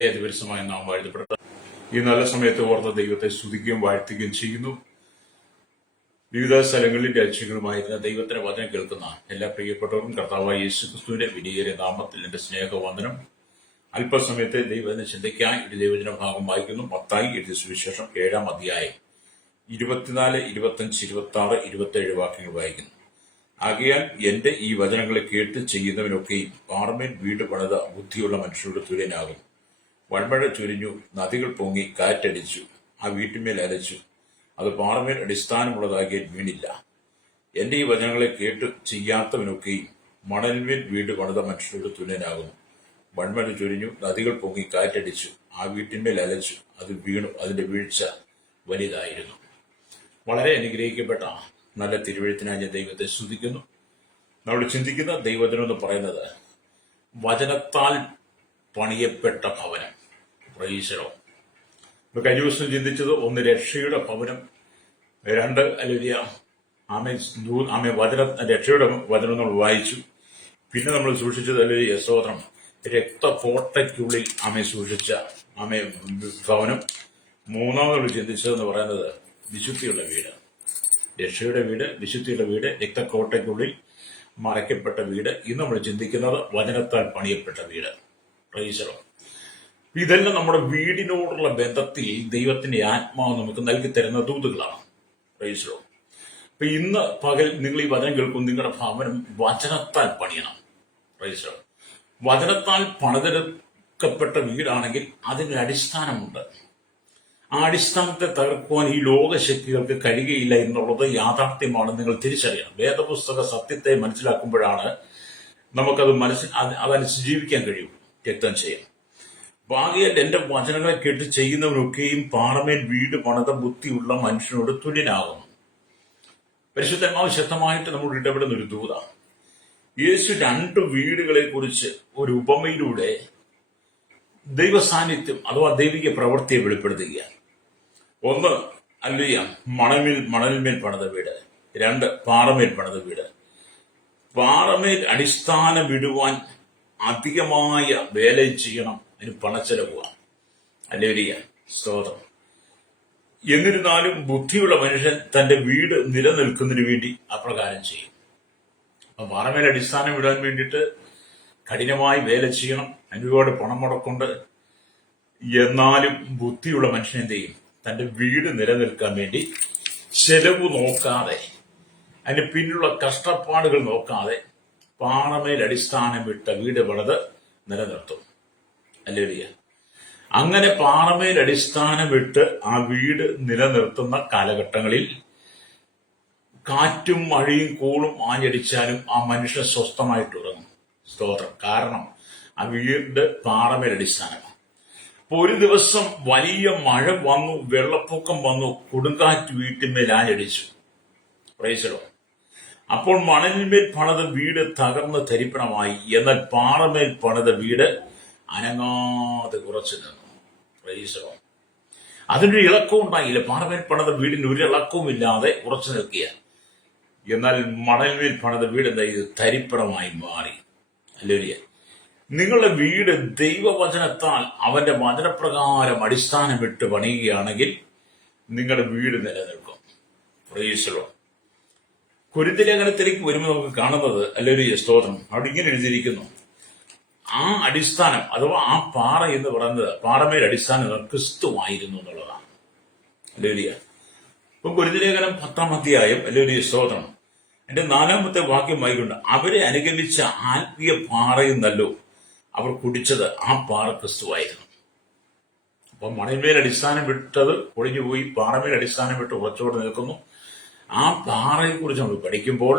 ദിവസമായി നാം വാഴ്ത്തപ്പെട്ട ഈ നല്ല സമയത്ത് ഓർത്ത ദൈവത്തെ സ്തുതിക്കുകയും വാഴ്ത്തുകയും ചെയ്യുന്നു. വിവിധ സ്ഥലങ്ങളിൽ രാജ്യങ്ങളുമായിരുന്ന ദൈവത്തിന്റെ വചനം കേൾക്കുന്ന എല്ലാ പ്രിയപ്പെട്ടവർക്കും കർത്താവായ യേശുക്രിസ്തുവിന്റെ വിനീതമായ നാമത്തിൽ എന്റെ സ്നേഹവന്ദനം. അല്പസമയത്തെ ദൈവത്തിനെ ചിന്തിക്കാൻ ഒരു ദൈവജന ഭാഗം വായിക്കുന്നു. മത്തായി എഴുതിയ സുവിശേഷം 7-ാം അധ്യായം 24, 25, 26, 27 വാക്യങ്ങൾ വായിക്കുന്നു. ആകയാൽ എന്റെ ഈ വചനങ്ങളെ കേട്ട് ചെയ്യുന്നവനൊക്കെയും പാറമേൽ വീട് പണിത ബുദ്ധിയുള്ള മനുഷ്യരുടെ തുല്യനാകും. വൻമഴ ചൊരിഞ്ഞു, നദികൾ പൊങ്ങി, കാറ്റടിച്ചു, ആ വീട്ടിന്മേൽ അലച്ചു. അത് പാറമേൽ അടിസ്ഥാനമുള്ളതാകിയാൽ വീണില്ല. എന്റെ ഈ വചനങ്ങളെ കേട്ട് ചെയ്യാത്തവനൊക്കെയും മണൽമേൽ വീട് പണിത മനുഷ്യരുടെ തുല്യനാകുന്നു. വൻമഴ ചൊരിഞ്ഞു, നദികൾ പൊങ്ങി, കാറ്റടിച്ചു, ആ വീട്ടിന്മേൽ അലച്ചു. അത് വീണു, അതിന്റെ വീഴ്ച വലുതായിരുന്നു. വളരെ അനുഗ്രഹിക്കപ്പെട്ട നല്ല തിരുവെഴുത്തിനായി ഞാൻ ദൈവത്തെ സ്തുതിക്കുന്നു. നമ്മൾ ചിന്തിക്കുന്ന ദൈവത്തിനം എന്ന് പറയുന്നത് വചനത്താൽ പണിയപ്പെട്ട ഭവനം. പ്രൈസലോ. കഴിഞ്ഞ ദിവസം ചിന്തിച്ചത് ഒന്ന് രക്ഷയുടെ ഭവനം, 2 അല്ലേലൂയ ആമേ രക്ഷയുടെ വചനം നമ്മൾ വായിച്ചു. പിന്നെ നമ്മൾ സൂക്ഷിച്ചത് അല്ലേലൂയ സ്തോത്രം രക്തകോട്ടയ്ക്കുള്ളിൽ സൂക്ഷിച്ച ഭവനം. മൂന്നാമത് ചിന്തിച്ചതെന്ന് പറയുന്നത് വിശുദ്ധിയുള്ള വീട്, രക്ഷയുടെ വീട്, വിശുദ്ധിയുള്ള വീട്, രക്തക്കോട്ടയ്ക്കുള്ളിൽ മറയ്ക്കപ്പെട്ട വീട്. ഇന്ന് നമ്മൾ ചിന്തിക്കുന്നത് വചനത്താൽ പണിയപ്പെട്ട വീട്. പ്രൈസലോ. ഇതെല്ലാം നമ്മുടെ വീടിനോടുള്ള ബന്ധത്തിൽ ദൈവത്തിന്റെ ആത്മാവ് നമുക്ക് നൽകി തരുന്ന ദൂതുകളാണ്. പ്രൈസലോ. അപ്പൊ ഇന്ന് പകൽ നിങ്ങൾ ഈ വചനം കേൾക്കും, നിങ്ങളുടെ ഭവനം വചനത്താൽ പണിയണം. പ്രൈസലോ. വചനത്താൽ പണിതെടുക്കപ്പെട്ട വീടാണെങ്കിൽ അതിനൊരു അടിസ്ഥാനമുണ്ട്. ആ അടിസ്ഥാനത്തെ തകർക്കുവാൻ ഈ ലോകശക്തികൾക്ക് കഴിയുകയില്ല എന്നുള്ളത് യാഥാർത്ഥ്യമാണ്. നിങ്ങൾ തിരിച്ചറിയണം. വേദപുസ്തക സത്യത്തെ മനസ്സിലാക്കുമ്പോഴാണ് നമുക്കത് അതനുസരിച്ച് ജീവിക്കാൻ കഴിയും, രക്തം ചെയ്യാം. ഭാഗ്യൽ എന്റെ വചനങ്ങളെ കേട്ട് ചെയ്യുന്നവരൊക്കെയും പാറമേൽ വീട് പണിത ബുദ്ധിയുള്ള മനുഷ്യനോട് തുല്യനാകുന്നു. പരിശുദ്ധാത്മാവ് ശക്തമായിട്ട് നമ്മൾ ഇടപെടുന്ന ഒരു ദൂതാണ്. യേശു 2 വീടുകളെ കുറിച്ച് ഒരു ഉപമയിലൂടെ ദൈവ സാന്നിധ്യം അഥവാ ദൈവിക പ്രവൃത്തിയെ വെളിപ്പെടുത്തുകയാണ്. ഒന്ന് അല്ലേയ മണൽമേൽ പണിത വീട്, 2 പാറമേൽ പണിത വീട്. പാറമേൽ അടിസ്ഥാനം ഇടുവാൻ അധികമായ വേല ചെയ്യണം, അതിന് പണച്ചെലവാണ്. അല്ലേയ സ്തോത്രം. എന്നിരുന്നാലും ബുദ്ധിയുള്ള മനുഷ്യൻ തന്റെ വീട് നിലനിൽക്കുന്നതിന് വേണ്ടി അപ്രകാരം ചെയ്യും. അപ്പൊ പാറമേൽ അടിസ്ഥാനം ഇടാൻ വേണ്ടിയിട്ട് കഠിനമായി വേല ചെയ്യണം, ഒരുപാട് പണം മുടക്കുണ്ട്. എന്നാലും ബുദ്ധിയുള്ള മനുഷ്യൻ എന്ത് ചെയ്യും? തന്റെ വീട് നിലനിൽക്കാൻ വേണ്ടി ചെലവ് നോക്കാതെ, അതിന് പിന്നിലുള്ള കഷ്ടപ്പാടുകൾ നോക്കാതെ പാറമേൽ അടിസ്ഥാനമിട്ട വീട് പണിത് നിലനിർത്തും. അല്ലേലൂയ. അങ്ങനെ പാറമേൽ അടിസ്ഥാനമിട്ട് ആ വീട് നിലനിർത്തുന്ന കാലഘട്ടങ്ങളിൽ കാറ്റും മഴയും കൂളും ആഞ്ഞടിച്ചാലും ആ മനുഷ്യൻ സ്വസ്ഥമായിട്ട് ഉറങ്ങും. സ്തോത്രം. കാരണം ആ വീട് പാറമേൽ അടിസ്ഥാനമാണ്. അപ്പൊ ഒരു ദിവസം വലിയ മഴ വന്നു, വെള്ളപ്പൊക്കം വന്നു, കൊടുങ്കാറ്റ് വീട്ടിന്മേൽ ആഞ്ഞടിച്ചു. പ്രൈസലോ. അപ്പോൾ മണലിന്മേൽ പണിത വീട് തകർന്ന് തരിപ്പണമായി. എന്നാൽ പാറമേൽ പണിത വീട് അനങ്ങാതെ ഉറച്ചു നിന്നു. പ്രൈസലോ. അതിനൊരു ഇളക്കവും ഉണ്ടായില്ല. പാറമേൽ പണിത വീടിന് ഒരു ഇളക്കവും ഇല്ലാതെ ഉറച്ചു നിൽക്കുക. എന്നാൽ മണൽമേൽ പണിത വീട് എന്താ? ഇത് തരിപ്പണമായി മാറി. അല്ലേലൂയ. നിങ്ങളുടെ വീട് ദൈവവചനത്താൽ അവന്റെ വചനപ്രകാരം അടിസ്ഥാനമിട്ട് പണിയുകയാണെങ്കിൽ നിങ്ങളുടെ വീട് നിലനിൽക്കും. പ്രൈസലോ. കൊരിന്ത്യലേഖനത്തിലേക്ക് വരുമ്പോൾ നമുക്ക് കാണുന്നത് അല്ലേലൂയ സ്തോത്രം, അവിടെ ഇങ്ങനെ എഴുതിയിരിക്കുന്നു, ആ അടിസ്ഥാനം അഥവാ ആ പാറ എന്ന് പറയുന്നത് പാറമേൽ അടിസ്ഥാനം ക്രിസ്തുവായിരുന്നു എന്നുള്ളതാണ്. അല്ലേലൂയ. ഇപ്പൊ കൊരിന്ത്യലേഖനം 10-ാം അധ്യായം അല്ലേലൂയ സ്തോത്രം എന്റെ 4-ാമത്തെ വാക്യം വായിക്കൊണ്ട്, അവരെ അനുഗമിച്ച ആത്മീയ പാറയെന്നല്ലോ അവർ കുടിച്ചത്, ആ പാറ ക്രിസ്തുവായിരുന്നു. അപ്പൊ മണൽമേൽ അടിസ്ഥാനം വിട്ടത് ഒഴിഞ്ഞുപോയി, പാറമേൽ അടിസ്ഥാനം വിട്ട് ഉറച്ചോടെ നിൽക്കുന്നു. ആ പാറയെ കുറിച്ച് നമ്മൾ പഠിക്കുമ്പോൾ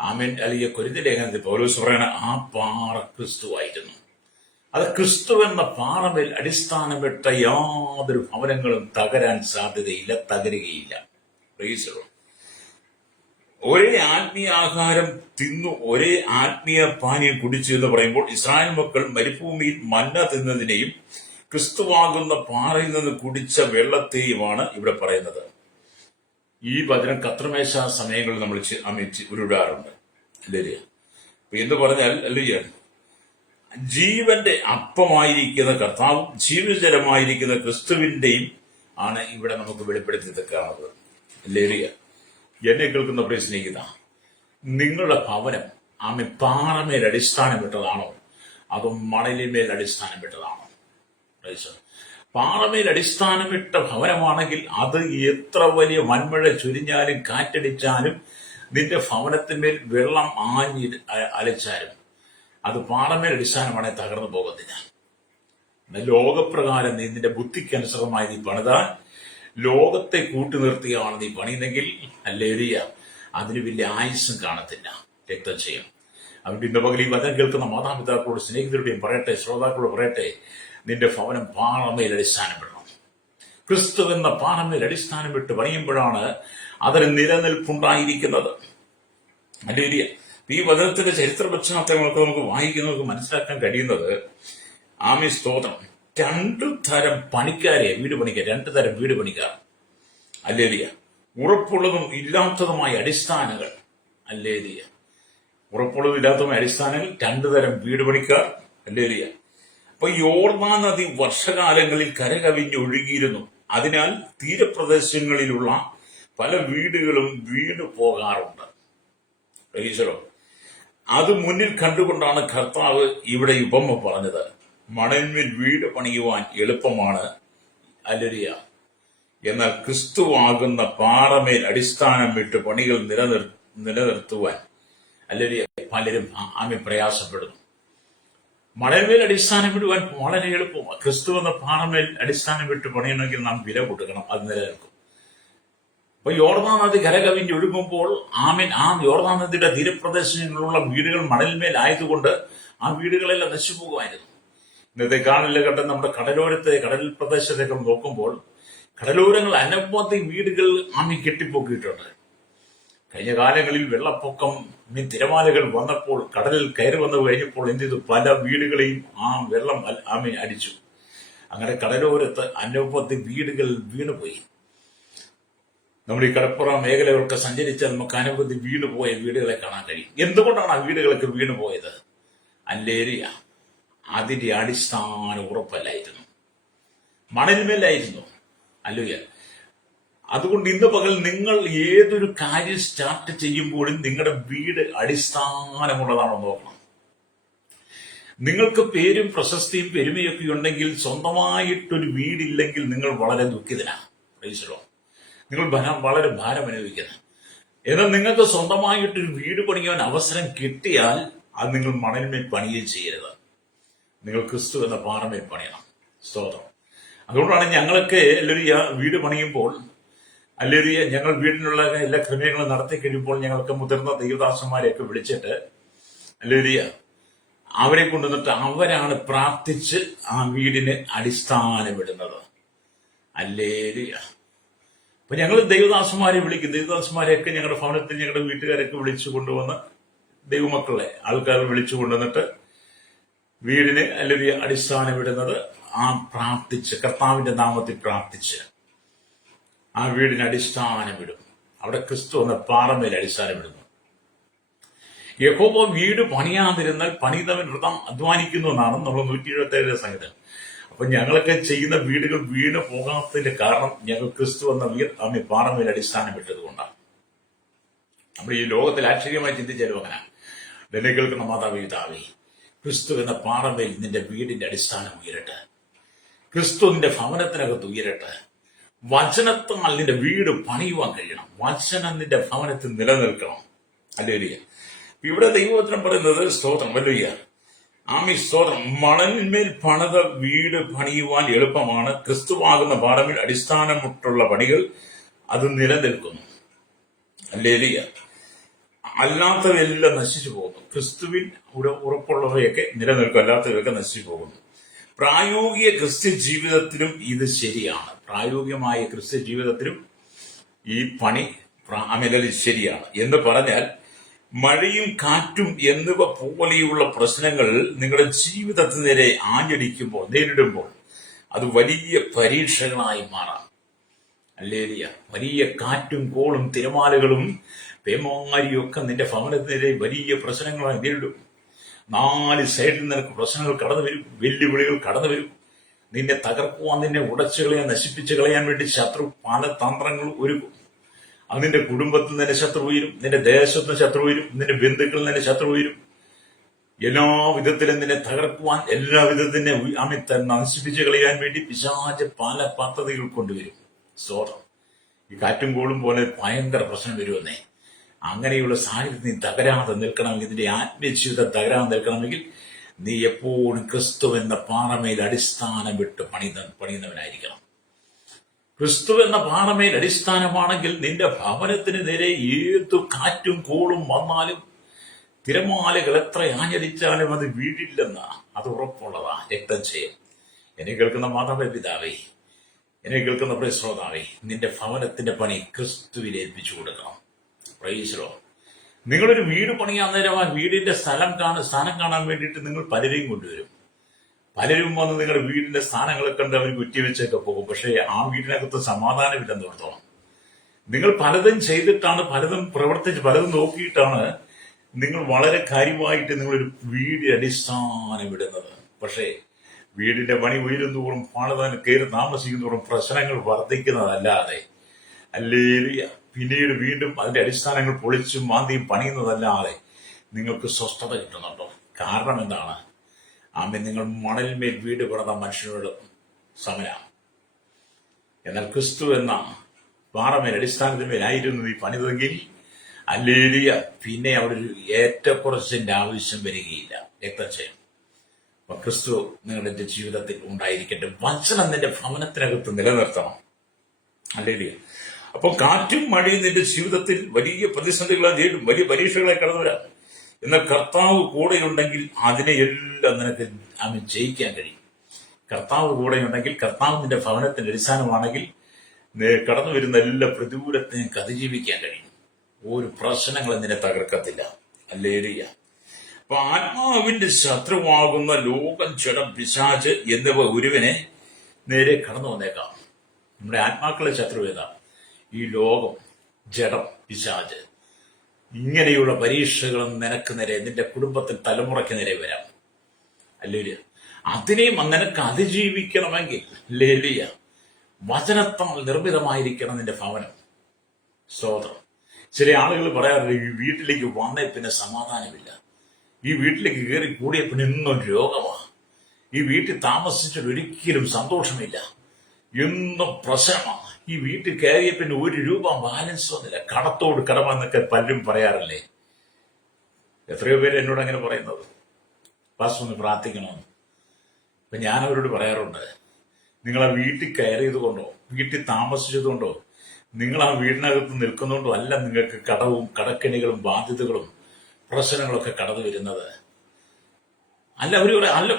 അല്ലെങ്കിൽ കൊരിന്ത്യലേഖനത്തിൽ പൗലോസ് പറയണ ആ പാറ ക്രിസ്തുവായിരുന്നു. അത് ക്രിസ്തു എന്ന പാറമേൽ അടിസ്ഥാനം വിട്ട യാതൊരു ഭവനങ്ങളും തകരാൻ സാധ്യതയില്ല, തകരുകയില്ല. പ്രൈസലോ. ഒരേ ആത്മീയ ആഹാരം തിന്നു, ഒരേ ആത്മീയ പാനീയം കുടിച്ചു എന്ന് പറയുമ്പോൾ ഇസ്രായേൽ മക്കൾ മരുഭൂമിയിൽ മന്ന തിന്നതിനെയും ക്രിസ്തുവാകുന്ന പാറയിൽ നിന്ന് കുടിച്ച വെള്ളത്തെയുമാണ് ഇവിടെ പറയുന്നത്. ഈ വചനം കത്രമേശ സമയങ്ങളിൽ നമ്മൾ ഉരുടാറുണ്ട്. അല്ലേ? എന്ന് പറഞ്ഞാൽ അല്ലേ ജീവന്റെ അപ്പമായിരിക്കുന്ന കർത്താവും ജീവജലമായിരിക്കുന്ന ക്രിസ്തുവിന്റെയും ആണ് ഇവിടെ നമുക്ക് വെളിപ്പെടുത്തി കാണുന്നത്. ലേറിയ എന്നെ കേൾക്കുന്ന പ്രിയ സ്നേഹിത, നിങ്ങളുടെ ഭവനം പാറമേൽ അടിസ്ഥാനമിട്ടതാണോ അതോ മണലിന്മേൽ അടിസ്ഥാനമിട്ടതാണോ? പാറമേൽ അടിസ്ഥാനമിട്ട ഭവനമാണെങ്കിൽ അത് എത്ര വലിയ വൻമഴ ചുരിഞ്ഞാലും കാറ്റടിച്ചാലും നിന്റെ ഭവനത്തിന്മേൽ വെള്ളം അലച്ചാലും അത് പാറമേൽ അടിസ്ഥാനമാണെ തകർന്നു പോകത്തില്ല. ലോകപ്രകാരം നീ നിന്റെ ബുദ്ധിക്കനുസൃതമായി നീ പണിതാൽ ലോകത്തെ കൂട്ടുനിർത്തിയാണ് നീ പണിയുന്നെങ്കിൽ ഹല്ലേലൂയ, അതിന് വലിയ ആയുസ്സും കാണത്തില്ല, രക്തം ചെയ്യും. അതുകൊണ്ട് ഇന്ന് പകൽ ഈ വചനം കേൾക്കുന്ന മാതാപിതാക്കളോട് സ്നേഹിതരുടെയും പറയട്ടെ, ശ്രോതാക്കളോട് പറയട്ടെ, നിന്റെ ഭവനം പാറമേൽ അടിസ്ഥാനപ്പെടണം. ക്രിസ്തു എന്ന പാറമേൽ അടിസ്ഥാനം വിട്ട് പണിയുമ്പോഴാണ് അതിന് നിലനിൽപ്പുണ്ടായിരിക്കുന്നത്. ഹല്ലേലൂയ. ഈ വചനത്തിന്റെ ചരിത്ര പശ്ചാത്തലങ്ങളൊക്കെ നമുക്ക് വായിക്കുന്നവർക്ക് മനസ്സിലാക്കാൻ കഴിയുന്നത്, ആമേൻ സ്തോത്രം, രണ്ടു തരം പണിക്കാരെ വീട് പണിക്കാർ, രണ്ടു തരം വീട് പണിക്കാർ. ഹല്ലേലൂയ. ഉറപ്പുള്ളതും ഇല്ലാത്തതുമായ അടിസ്ഥാനങ്ങൾ. ഹല്ലേലൂയ. ഉറപ്പുള്ളതും ഇല്ലാത്തതുമായ അടിസ്ഥാനങ്ങൾ, രണ്ടു തരം വീട് പണിക്കാർ. ഹല്ലേലൂയ. അപ്പൊ യോർദാൻ നദി വർഷകാലങ്ങളിൽ കരകവിഞ്ഞൊഴുകിയിരുന്നു. അതിനാൽ തീരപ്രദേശങ്ങളിലുള്ള പല വീടുകളും വീണു പോകാറുണ്ട്. അത് മുന്നിൽ കണ്ടുകൊണ്ടാണ് കർത്താവ് ഇവിടെ ഉപമ പറഞ്ഞത്. മണലിന്മേൽ വീട് പണിയുവാൻ എളുപ്പമാണ്, ഹല്ലേലൂയ, എന്നാൽ ക്രിസ്തുവാകുന്ന പാറമേൽ അടിസ്ഥാനം വിട്ട് പണികൾ നിലനിർത്തുവാൻ ഹല്ലേലൂയ പലരും പ്രയാസപ്പെടുന്നു. മണൽമേൽ അടിസ്ഥാനം വിടുവാൻ വളരെ എളുപ്പമാണ്. ക്രിസ്തു എന്ന പാറമേൽ അടിസ്ഥാനം വിട്ട് പണിയണമെങ്കിൽ നാം വില കൊടുക്കണം, അത് നിലനിൽക്കും. അപ്പൊ യോർദാൻ നദി കരകവിഞ്ഞൊഴുകുമ്പോൾ ആ യോർദാൻ നദിയുടെ തീരപ്രദേശങ്ങളിലുള്ള വീടുകൾ മണൽമേൽ ആയതുകൊണ്ട് ആ വീടുകളെല്ലാം നശിച്ചു പോകുമായിരുന്നു. ഇന്നത്തെ കാലഘട്ടം നമ്മുടെ കടൽ പ്രദേശത്തേക്ക് നോക്കുമ്പോൾ കടലോരങ്ങൾ അനവധി വീടുകൾ കെട്ടിപ്പൊക്കിയിട്ടുണ്ട്. കഴിഞ്ഞ കാലങ്ങളിൽ വെള്ളപ്പൊക്കം, തിരമാലകൾ വന്നപ്പോൾ, കടലിൽ കയറി വന്നു കഴിഞ്ഞപ്പോൾ എന്ത് ചെയ്തു? പല വീടുകളെയും ആ വെള്ളം അടിച്ചു. അങ്ങനെ കടലോരത്ത് അനവധി വീടുകൾ വീണുപോയി. നമ്മൾ ഈ കടപ്പുറ മേഖലകളൊക്കെ സഞ്ചരിച്ചാൽ നമുക്ക് അനവധി വീണുപോയ വീടുകളെ കാണാൻ കഴിയും. എന്തുകൊണ്ടാണ് ആ വീടുകളൊക്കെ വീണുപോയത്? ഹല്ലേലൂയ, അതിന്റെ അടിസ്ഥാന ഉറപ്പല്ലായിരുന്നു, മണൽമേലായിരുന്നു. ഹല്ലേലൂയ. അതുകൊണ്ട് ഇന്ന് പകൽ നിങ്ങൾ ഏതൊരു കാര്യം സ്റ്റാർട്ട് ചെയ്യുമ്പോഴും നിങ്ങളുടെ വീട് അടിസ്ഥാനമുള്ളതാണോ നോക്കണം. നിങ്ങൾക്ക് പേരും പ്രശസ്തിയും പെരുമയൊക്കെ ഉണ്ടെങ്കിൽ സ്വന്തമായിട്ടൊരു വീടില്ലെങ്കിൽ നിങ്ങൾ വളരെ ദുഃഖിതനാണ്. നിങ്ങൾ വളരെ ഭാരം അനുഭവിക്കുന്നത്. എന്നാൽ നിങ്ങൾക്ക് സ്വന്തമായിട്ടൊരു വീട് പണിയാൻ അവസരം കിട്ടിയാൽ അത് നിങ്ങൾ മണലിന്മേൽ പണിയുകയും ചെയ്യരുത്. നിങ്ങൾ ക്രിസ്തു എന്ന പാറമേൽ പണിയണം. സ്തോത്രം. അതുകൊണ്ടാണ് ഞങ്ങളൊക്കെ എല്ലാവരും വീട് പണിയുമ്പോൾ, അല്ലെങ്കിൽ ഞങ്ങൾ വീടിനുള്ള എല്ലാ ക്രമീകരണങ്ങളും നടത്തി കഴിയുമ്പോൾ ഞങ്ങൾക്ക് മുതിർന്ന ദൈവദാസന്മാരെയൊക്കെ വിളിച്ചിട്ട് അല്ലെങ്കിൽ അവരെ കൊണ്ടുവന്നിട്ട് അവരാണ് പ്രാർത്ഥിച്ച് ആ വീടിന് അടിസ്ഥാനമിടുന്നത്. ഹല്ലേലൂയ. അപ്പൊ ഞങ്ങൾ ദൈവദാസന്മാരെ വിളിക്കും. ദൈവദാസന്മാരെയൊക്കെ ഞങ്ങളുടെ ഭവനത്തിൽ ഞങ്ങളുടെ വീട്ടുകാരൊക്കെ വിളിച്ചു കൊണ്ടുവന്ന്, ദൈവമക്കളെ ആൾക്കാരെ വിളിച്ചു കൊണ്ടുവന്നിട്ട് വീടിന് അല്ലെങ്കിൽ അടിസ്ഥാനമിടുന്നത് ആ പ്രാർത്ഥിച്ച്, കർത്താവിന്റെ നാമത്തിൽ പ്രാർത്ഥിച്ച് ആ വീടിന് അടിസ്ഥാനമിടും. അവിടെ ക്രിസ്തു എന്ന പാറമേൽ അടിസ്ഥാനമിടുന്നു. യഹോവ വീട് പണിയാതിരുന്നാൽ പണിതവൻ വൃഥം അധ്വാനിക്കുന്നു എന്നാണ് നമ്മൾ 177 സംഗീതം. അപ്പൊ ഞങ്ങളൊക്കെ ചെയ്യുന്ന വീടുകൾ വീണ് പോകാത്തതിന്റെ കാരണം ഞങ്ങൾ ക്രിസ്തു എന്ന പാറമേൽ അടിസ്ഥാനമിട്ടത് കൊണ്ടാണ്. നമ്മൾ ഈ ലോകത്തിൽ ആശ്ചര്യമായി ചിന്തിച്ചാലും അങ്ങനെ. എന്നെ കേൾക്കുന്ന മാതാപിതാവേ, ക്രിസ്തു എന്ന പാറമേൽ നിന്റെ വീടിന്റെ അടിസ്ഥാനം ഉയരട്ടെ. ക്രിസ്തു നിന്റെ ഭവനത്തിനകത്ത് ഉയരട്ടെ. വചനത്താൽ നിന്റെ വീട് പണിയുവാൻ കഴിയണം. വചനം നിന്റെ ഭവനത്തിൽ നിലനിൽക്കണം. ഹല്ലേലൂയ. ഇവിടെ ദൈവവചനം പറയുന്നത്, സ്തോത്രം, ഹല്ലേലൂയ, സ്തോത്രം, മണലിന്മേൽ പണിത വീട് പണിയുവാൻ എളുപ്പമാണ്, ക്രിസ്തുവാകുന്ന പാറമേൽ അടിസ്ഥാനമുട്ടുള്ള പണികൾ അത് നിലനിൽക്കുന്നു. ഹല്ലേലൂയ. അല്ലാത്തവയെല്ലാം നശിച്ചു പോകുന്നു. ക്രിസ്തുവിൻ ഉറപ്പുള്ളവയൊക്കെ നിലനിൽക്കും, അല്ലാത്തവയൊക്കെ നശിച്ചു പോകുന്നു. പ്രായോഗിക ക്രിസ്ത്യ ജീവിതത്തിലും ഇത് ശരിയാണ്. പ്രായോഗികമായ ക്രിസ്ത്യ ജീവിതത്തിലും ഈ പണി ശരിയാണ്. എന്ന് പറഞ്ഞാൽ മഴയും കാറ്റും എന്നിവ പോലെയുള്ള പ്രശ്നങ്ങൾ നിങ്ങളുടെ ജീവിതത്തിന് നേരെ ആഞ്ഞടിക്കുമ്പോൾ, നേരിടുമ്പോൾ അത് വലിയ പരീക്ഷകളായി മാറാം. ഹല്ലേലൂയ. വലിയ കാറ്റും കോളും തിരമാലകളും പേമാരിയൊക്കെ നിന്റെ ഭവനത്തിനെതിരെ വലിയ പ്രശ്നങ്ങളായി നേരിടും. നാല് സൈഡിൽ നിനക്ക് പ്രശ്നങ്ങൾ കടന്നു വരും, വെല്ലുവിളികൾ കടന്നു വരും. നിന്നെ തകർക്കുവാൻ, നിന്നെ ഉടച്ചു കളയാൻ, നശിപ്പിച്ചു കളയാൻ വേണ്ടി ശത്രു പല തന്ത്രങ്ങൾ ഒരുക്കും. അത് നിന്റെ കുടുംബത്തിൽ നിന്നെ ശത്രു വരും, നിന്റെ ദേശത്ത് ശത്രു വരും, നിന്റെ ബന്ധുക്കളിൽ നിന്നെ ശത്രു വരും. എല്ലാ വിധത്തിലും നിന്നെ തകർക്കുവാൻ, എല്ലാ വിധത്തിനെ നശിപ്പിച്ചു കളയാൻ വേണ്ടി പിശാച് പല പദ്ധതികൾ കൊണ്ടുവരും. സ്തോത്രം. ഈ കാറ്റും കോളും പോലെ ഭയങ്കര പ്രശ്നം വരുമെന്നേ. അങ്ങനെയുള്ള സാഹചര്യത്തിൽ നീ തകരാതെ നിൽക്കണമെങ്കിൽ, നിന്റെ ആത്മീയ ജീവിതം തകരാതെ നിൽക്കണമെങ്കിൽ നീ എപ്പോഴും ക്രിസ്തു എന്ന പാറമേൽ അടിസ്ഥാനം വിട്ട് പണിയുന്നവനായിരിക്കണം. ക്രിസ്തു എന്ന പാറമേൽ അടിസ്ഥാനമാണെങ്കിൽ നിന്റെ ഭവനത്തിന് നേരെ ഏതു കാറ്റും കോളും വന്നാലും, തിരമാലകൾ എത്ര ആഞ്ഞടിച്ചാലും അത് വീഴില്ലെന്ന അത് ഉറപ്പുള്ളതാ. രക്തം ചെയ്യും. എന്നെ കേൾക്കുന്ന മാതാവേ, പിതാവേ, എന്നെ കേൾക്കുന്ന പ്രിയ ശ്രോതാവേ, നിന്റെ ഭവനത്തിന്റെ പണി ക്രിസ്തുവിൽ ഏൽപ്പിച്ചു കൊടുക്കണം. Price the Lord. നിങ്ങളൊരു വീട് പണിയാൻ നേരം ആ വീടിന്റെ സ്ഥാനം കാണാൻ വേണ്ടിയിട്ട് നിങ്ങൾ പലരെയും കൊണ്ടുവരും. പലരും വന്ന് നിങ്ങളുടെ വീടിന്റെ സ്ഥാനങ്ങളെ കണ്ട് അവർ കുറ്റിവെച്ചൊക്കെ പോകും. പക്ഷേ ആ വീടിനകത്ത് സമാധാനമില്ലെന്ന് ഓർത്തോണം. നിങ്ങൾ പലതും ചെയ്തിട്ടാണ്, പലതും പ്രവർത്തിച്ച്, പലതും നോക്കിയിട്ടാണ് നിങ്ങൾ വളരെ കാര്യമായിട്ട് നിങ്ങളൊരു വീട് അടിസ്ഥാനം ഇടുന്നത്. പക്ഷേ വീടിന്റെ പണി ഉയരുന്നതോറും, പാടുതാൻ കയറി താമസിക്കുന്നതോറും പ്രശ്നങ്ങൾ വർദ്ധിക്കുന്നതല്ലാതെ, ഹല്ലേലൂയ, പിന്നീട് വീണ്ടും അതിന്റെ അടിസ്ഥാനങ്ങൾ പൊളിച്ചും മാന്തിയും പണിയുന്നതല്ലാതെ നിങ്ങൾക്ക് സ്വസ്ഥത കിട്ടുന്നുണ്ടോ? കാരണം എന്താണ്? ആമേൻ. നിങ്ങൾ മണൽമേൽ വീട് പണിത മനുഷ്യനോട് സമനാണ്. എന്നാൽ ക്രിസ്തു എന്ന പാറമേൽ അടിസ്ഥാനത്തിന്മേലായിരുന്നു നീ പണിതെങ്കിൽ, ഹല്ലേലൂയ, പിന്നെ അവിടെ ഒരു ഏറ്റക്കുറച്ചിന്റെ ആവശ്യം വരികയില്ല. രക്തം ചെയ്യും. അപ്പൊ ക്രിസ്തു നിങ്ങളുടെ ജീവിതത്തിൽ ഉണ്ടായിരിക്കട്ടെ. വചനം നിന്റെ ഭവനത്തിനകത്ത് നിലനിർത്തണം. ഹല്ലേലൂയ. അപ്പൊ കാറ്റും മഴയും നിന്റെ ജീവിതത്തിൽ വലിയ പ്രതിസന്ധികളെ നേരിടും, വലിയ പരീക്ഷകളെ കടന്നു വരാം. എന്നാൽ കർത്താവ് കൂടെയുണ്ടെങ്കിൽ അതിനെയെല്ലാം നിനക്ക് ജയിക്കാൻ കഴിയും. കർത്താവ് കൂടെയുണ്ടെങ്കിൽ, കർത്താവ് നിന്റെ ഭവനത്തിന്റെ അടിസ്ഥാനമാണെങ്കിൽ, കടന്നു വരുന്ന എല്ലാ പ്രതികൂലത്തെയും അതിജീവിക്കാൻ കഴിയും. ഒരു പ്രശ്നങ്ങളും നിന്നെ തകർക്കത്തില്ല. ഹല്ലേലൂയ. അപ്പൊ ആത്മാവിന്റെ ശത്രുവാകുന്ന ലോകം, ജഡം, പിശാച് എന്നിവ ഒരുവനെ നേരെ കടന്നു വന്നേക്കാം. നമ്മുടെ ആത്മാക്കളെ ശത്രു ഏതാ? ഈ ലോകം, ജഡം, പിശാച്. ഇങ്ങനെയുള്ള പരീക്ഷകളും നിനക്ക് നേരെ, നിന്റെ കുടുംബത്തിൽ തലമുറയ്ക്ക് നേരെ വരാം. ഹല്ലേലൂയ. അതിനെയും നിനക്ക് അതിജീവിക്കണമെങ്കിൽ, ഹല്ലേലൂയ, വചനത്താൽ നിർമ്മിതമായിരിക്കണം നിന്റെ ഭവനം. സ്തോത്രം. ചില ആളുകൾ പറയാറുണ്ട്, ഈ വീട്ടിലേക്ക് വന്നേ പിന്നെ സമാധാനമില്ല, ഈ വീട്ടിലേക്ക് കയറി കൂടിയ പിന്നെ ഇന്നും രോഗമാണ്, ഈ വീട്ടിൽ താമസിച്ചിട്ട് ഒരിക്കലും സന്തോഷമില്ല, എന്നും പ്രശ്നമാണ്, ഈ വീട്ടിൽ കയറിയ പിന്നെ ഒരു രൂപ ബാലൻസ് വന്നില്ല, കടത്തോട് കടമെന്നൊക്കെ പലരും പറയാറില്ലേ? എത്രയോ പേര് എന്നോട് അങ്ങനെ പറയുന്നത്, പാസ്റ്റർ ഒന്ന് പ്രാർത്ഥിക്കണമെന്ന്. അപ്പൊ ഞാൻ അവരോട് പറയാറുണ്ട്, നിങ്ങൾ ആ വീട്ടിൽ കയറിയത് കൊണ്ടോ, വീട്ടിൽ താമസിച്ചത് കൊണ്ടോ, നിങ്ങൾ ആ വീടിനകത്ത് നിൽക്കുന്നതുകൊണ്ടോ അല്ല നിങ്ങൾക്ക് കടവും കടക്കെണികളും ബാധ്യതകളും പ്രശ്നങ്ങളൊക്കെ കടന്നു വരുന്നത്. അല്ല, അവർ പറയാം, അല്ല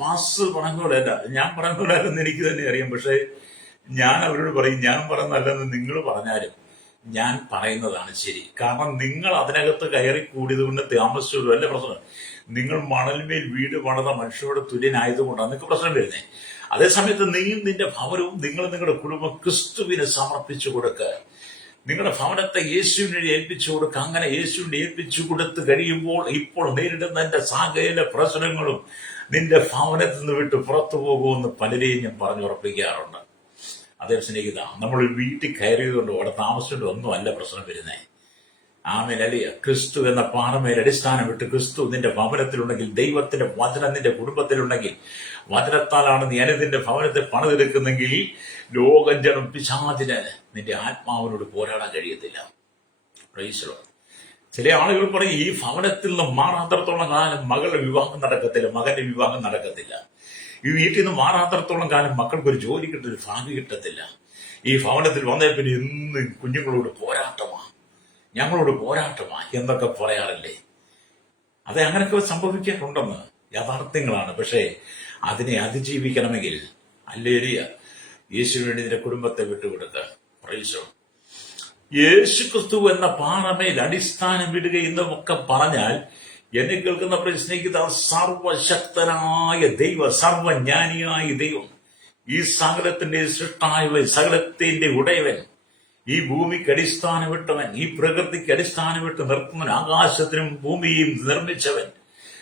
പാസ് പറഞ്ഞോളല്ല, ഞാൻ പറഞ്ഞോളല്ലെന്ന് എനിക്ക് തന്നെ അറിയാം. പക്ഷെ ഞാൻ അവരോട് പറയും, ഞാൻ പറയുന്നതല്ലെന്ന് നിങ്ങൾ പറഞ്ഞാലും ഞാൻ പറയുന്നതാണ് ശരി. കാരണം നിങ്ങൾ അതിനകത്ത് കയറി കൂടിയത് കൊണ്ട് താമസിച്ചോളൂ അല്ല പ്രശ്നം. നിങ്ങൾ മണൽമേൽ വീട് പണിത മനുഷ്യരോട് തുല്യനായതുകൊണ്ടാണ് നിങ്ങൾക്ക് പ്രശ്നം വരുന്നത്. അതേസമയത്ത് നീയും നിന്റെ ഭവനവും നിങ്ങളുടെ കുടുംബം ക്രിസ്തുവിനെ സമർപ്പിച്ചു കൊടുക്കുക. നിങ്ങളുടെ ഭവനത്തെ യേശുവിനെ ഏൽപ്പിച്ചു കൊടുക്കുക. അങ്ങനെ യേശുവിനെ ഏൽപ്പിച്ചു കൊടുത്ത് കഴിയുമ്പോൾ ഇപ്പോൾ നേരിടുന്ന എന്റെ സകല പ്രശ്നങ്ങളും നിന്റെ ഭവനത്തിൽ നിന്ന് വിട്ട് പുറത്തു പോകുമെന്ന് പലരെയും ഞാൻ പറഞ്ഞുറപ്പിക്കാറുണ്ട്. അതേ സ്നേഹിത, നമ്മൾ വീട്ടിൽ കയറിയതുകൊണ്ടോ അവിടെ താമസിച്ചുകൊണ്ടോ ഒന്നും അല്ല പ്രശ്നം വരുന്നേ. ആമേൻ. അല്ലേ? ക്രിസ്തു എന്ന പാറമേൽ അടിസ്ഥാനം വിട്ട് ക്രിസ്തു നിന്റെ ഭവനത്തിലുണ്ടെങ്കിൽ, ദൈവത്തിന്റെ വചനം നിന്റെ കുടുംബത്തിലുണ്ടെങ്കിൽ, വചനത്താലാണ് നീ അനുദിന്റെ ഭവനത്തെ പണിതെടുക്കുന്നെങ്കിൽ, ലോകം, ജനം, പിശാചിന് നിന്റെ ആത്മാവിനോട് പോരാടാൻ കഴിയത്തില്ല. Price the Lord. ചില ആളുകൾ പറയും, ഈ ഭവനത്തിൽ നിന്ന് മാറാത്തടത്തോളം കാലം മകളുടെ വിവാഹം നടക്കത്തില്ല, മകന്റെ വിവാഹം നടക്കത്തില്ല. ഈ വീട്ടിൽ നിന്ന് മാറാത്തടത്തോളം കാലം മക്കൾക്കൊരു ജോലി കിട്ടുന്ന ഒരു ഭാഗ്യം കിട്ടത്തില്ല. ഈ ഭവനത്തിൽ വന്നേ പിന്നെ ഇന്ന് കുഞ്ഞുങ്ങളോട് പോരാട്ടമാ, ഞങ്ങളോട് പോരാട്ടമാ എന്നൊക്കെ പറയാറില്ലേ? അത് അങ്ങനെയൊക്കെ സംഭവിക്കാറുണ്ടെന്ന് യാഥാർത്ഥ്യങ്ങളാണ്. പക്ഷേ അതിനെ അതിജീവിക്കണമെങ്കിൽ, ഹല്ലേലൂയ, യേശുവിന് വേണ്ടി നിന്റെ കുടുംബത്തെ വിട്ടുകൊടുക്കുക. Praise the lord. Yeshu Kristu എന്ന പാറമേൽ അടിസ്ഥാനം വിടുക എന്നൊക്കെ പറഞ്ഞാൽ, എന്നെ കേൾക്കുന്ന സ്നേഹിത, സർവശക്തനായ ദൈവം, സർവജ്ഞാനിയായ ദൈവം, ഈ സകലത്തിന്റെ സൃഷ്ടായവൻ, സകലത്തിന്റെ ഉടയവൻ, ഈ ഭൂമിക്ക് അടിസ്ഥാനമിട്ടവൻ, ഈ പ്രകൃതിക്ക് അടിസ്ഥാനമിട്ട് നിർത്തുന്നവൻ, ആകാശത്തിനും ഭൂമിയും നിർമ്മിച്ചവൻ,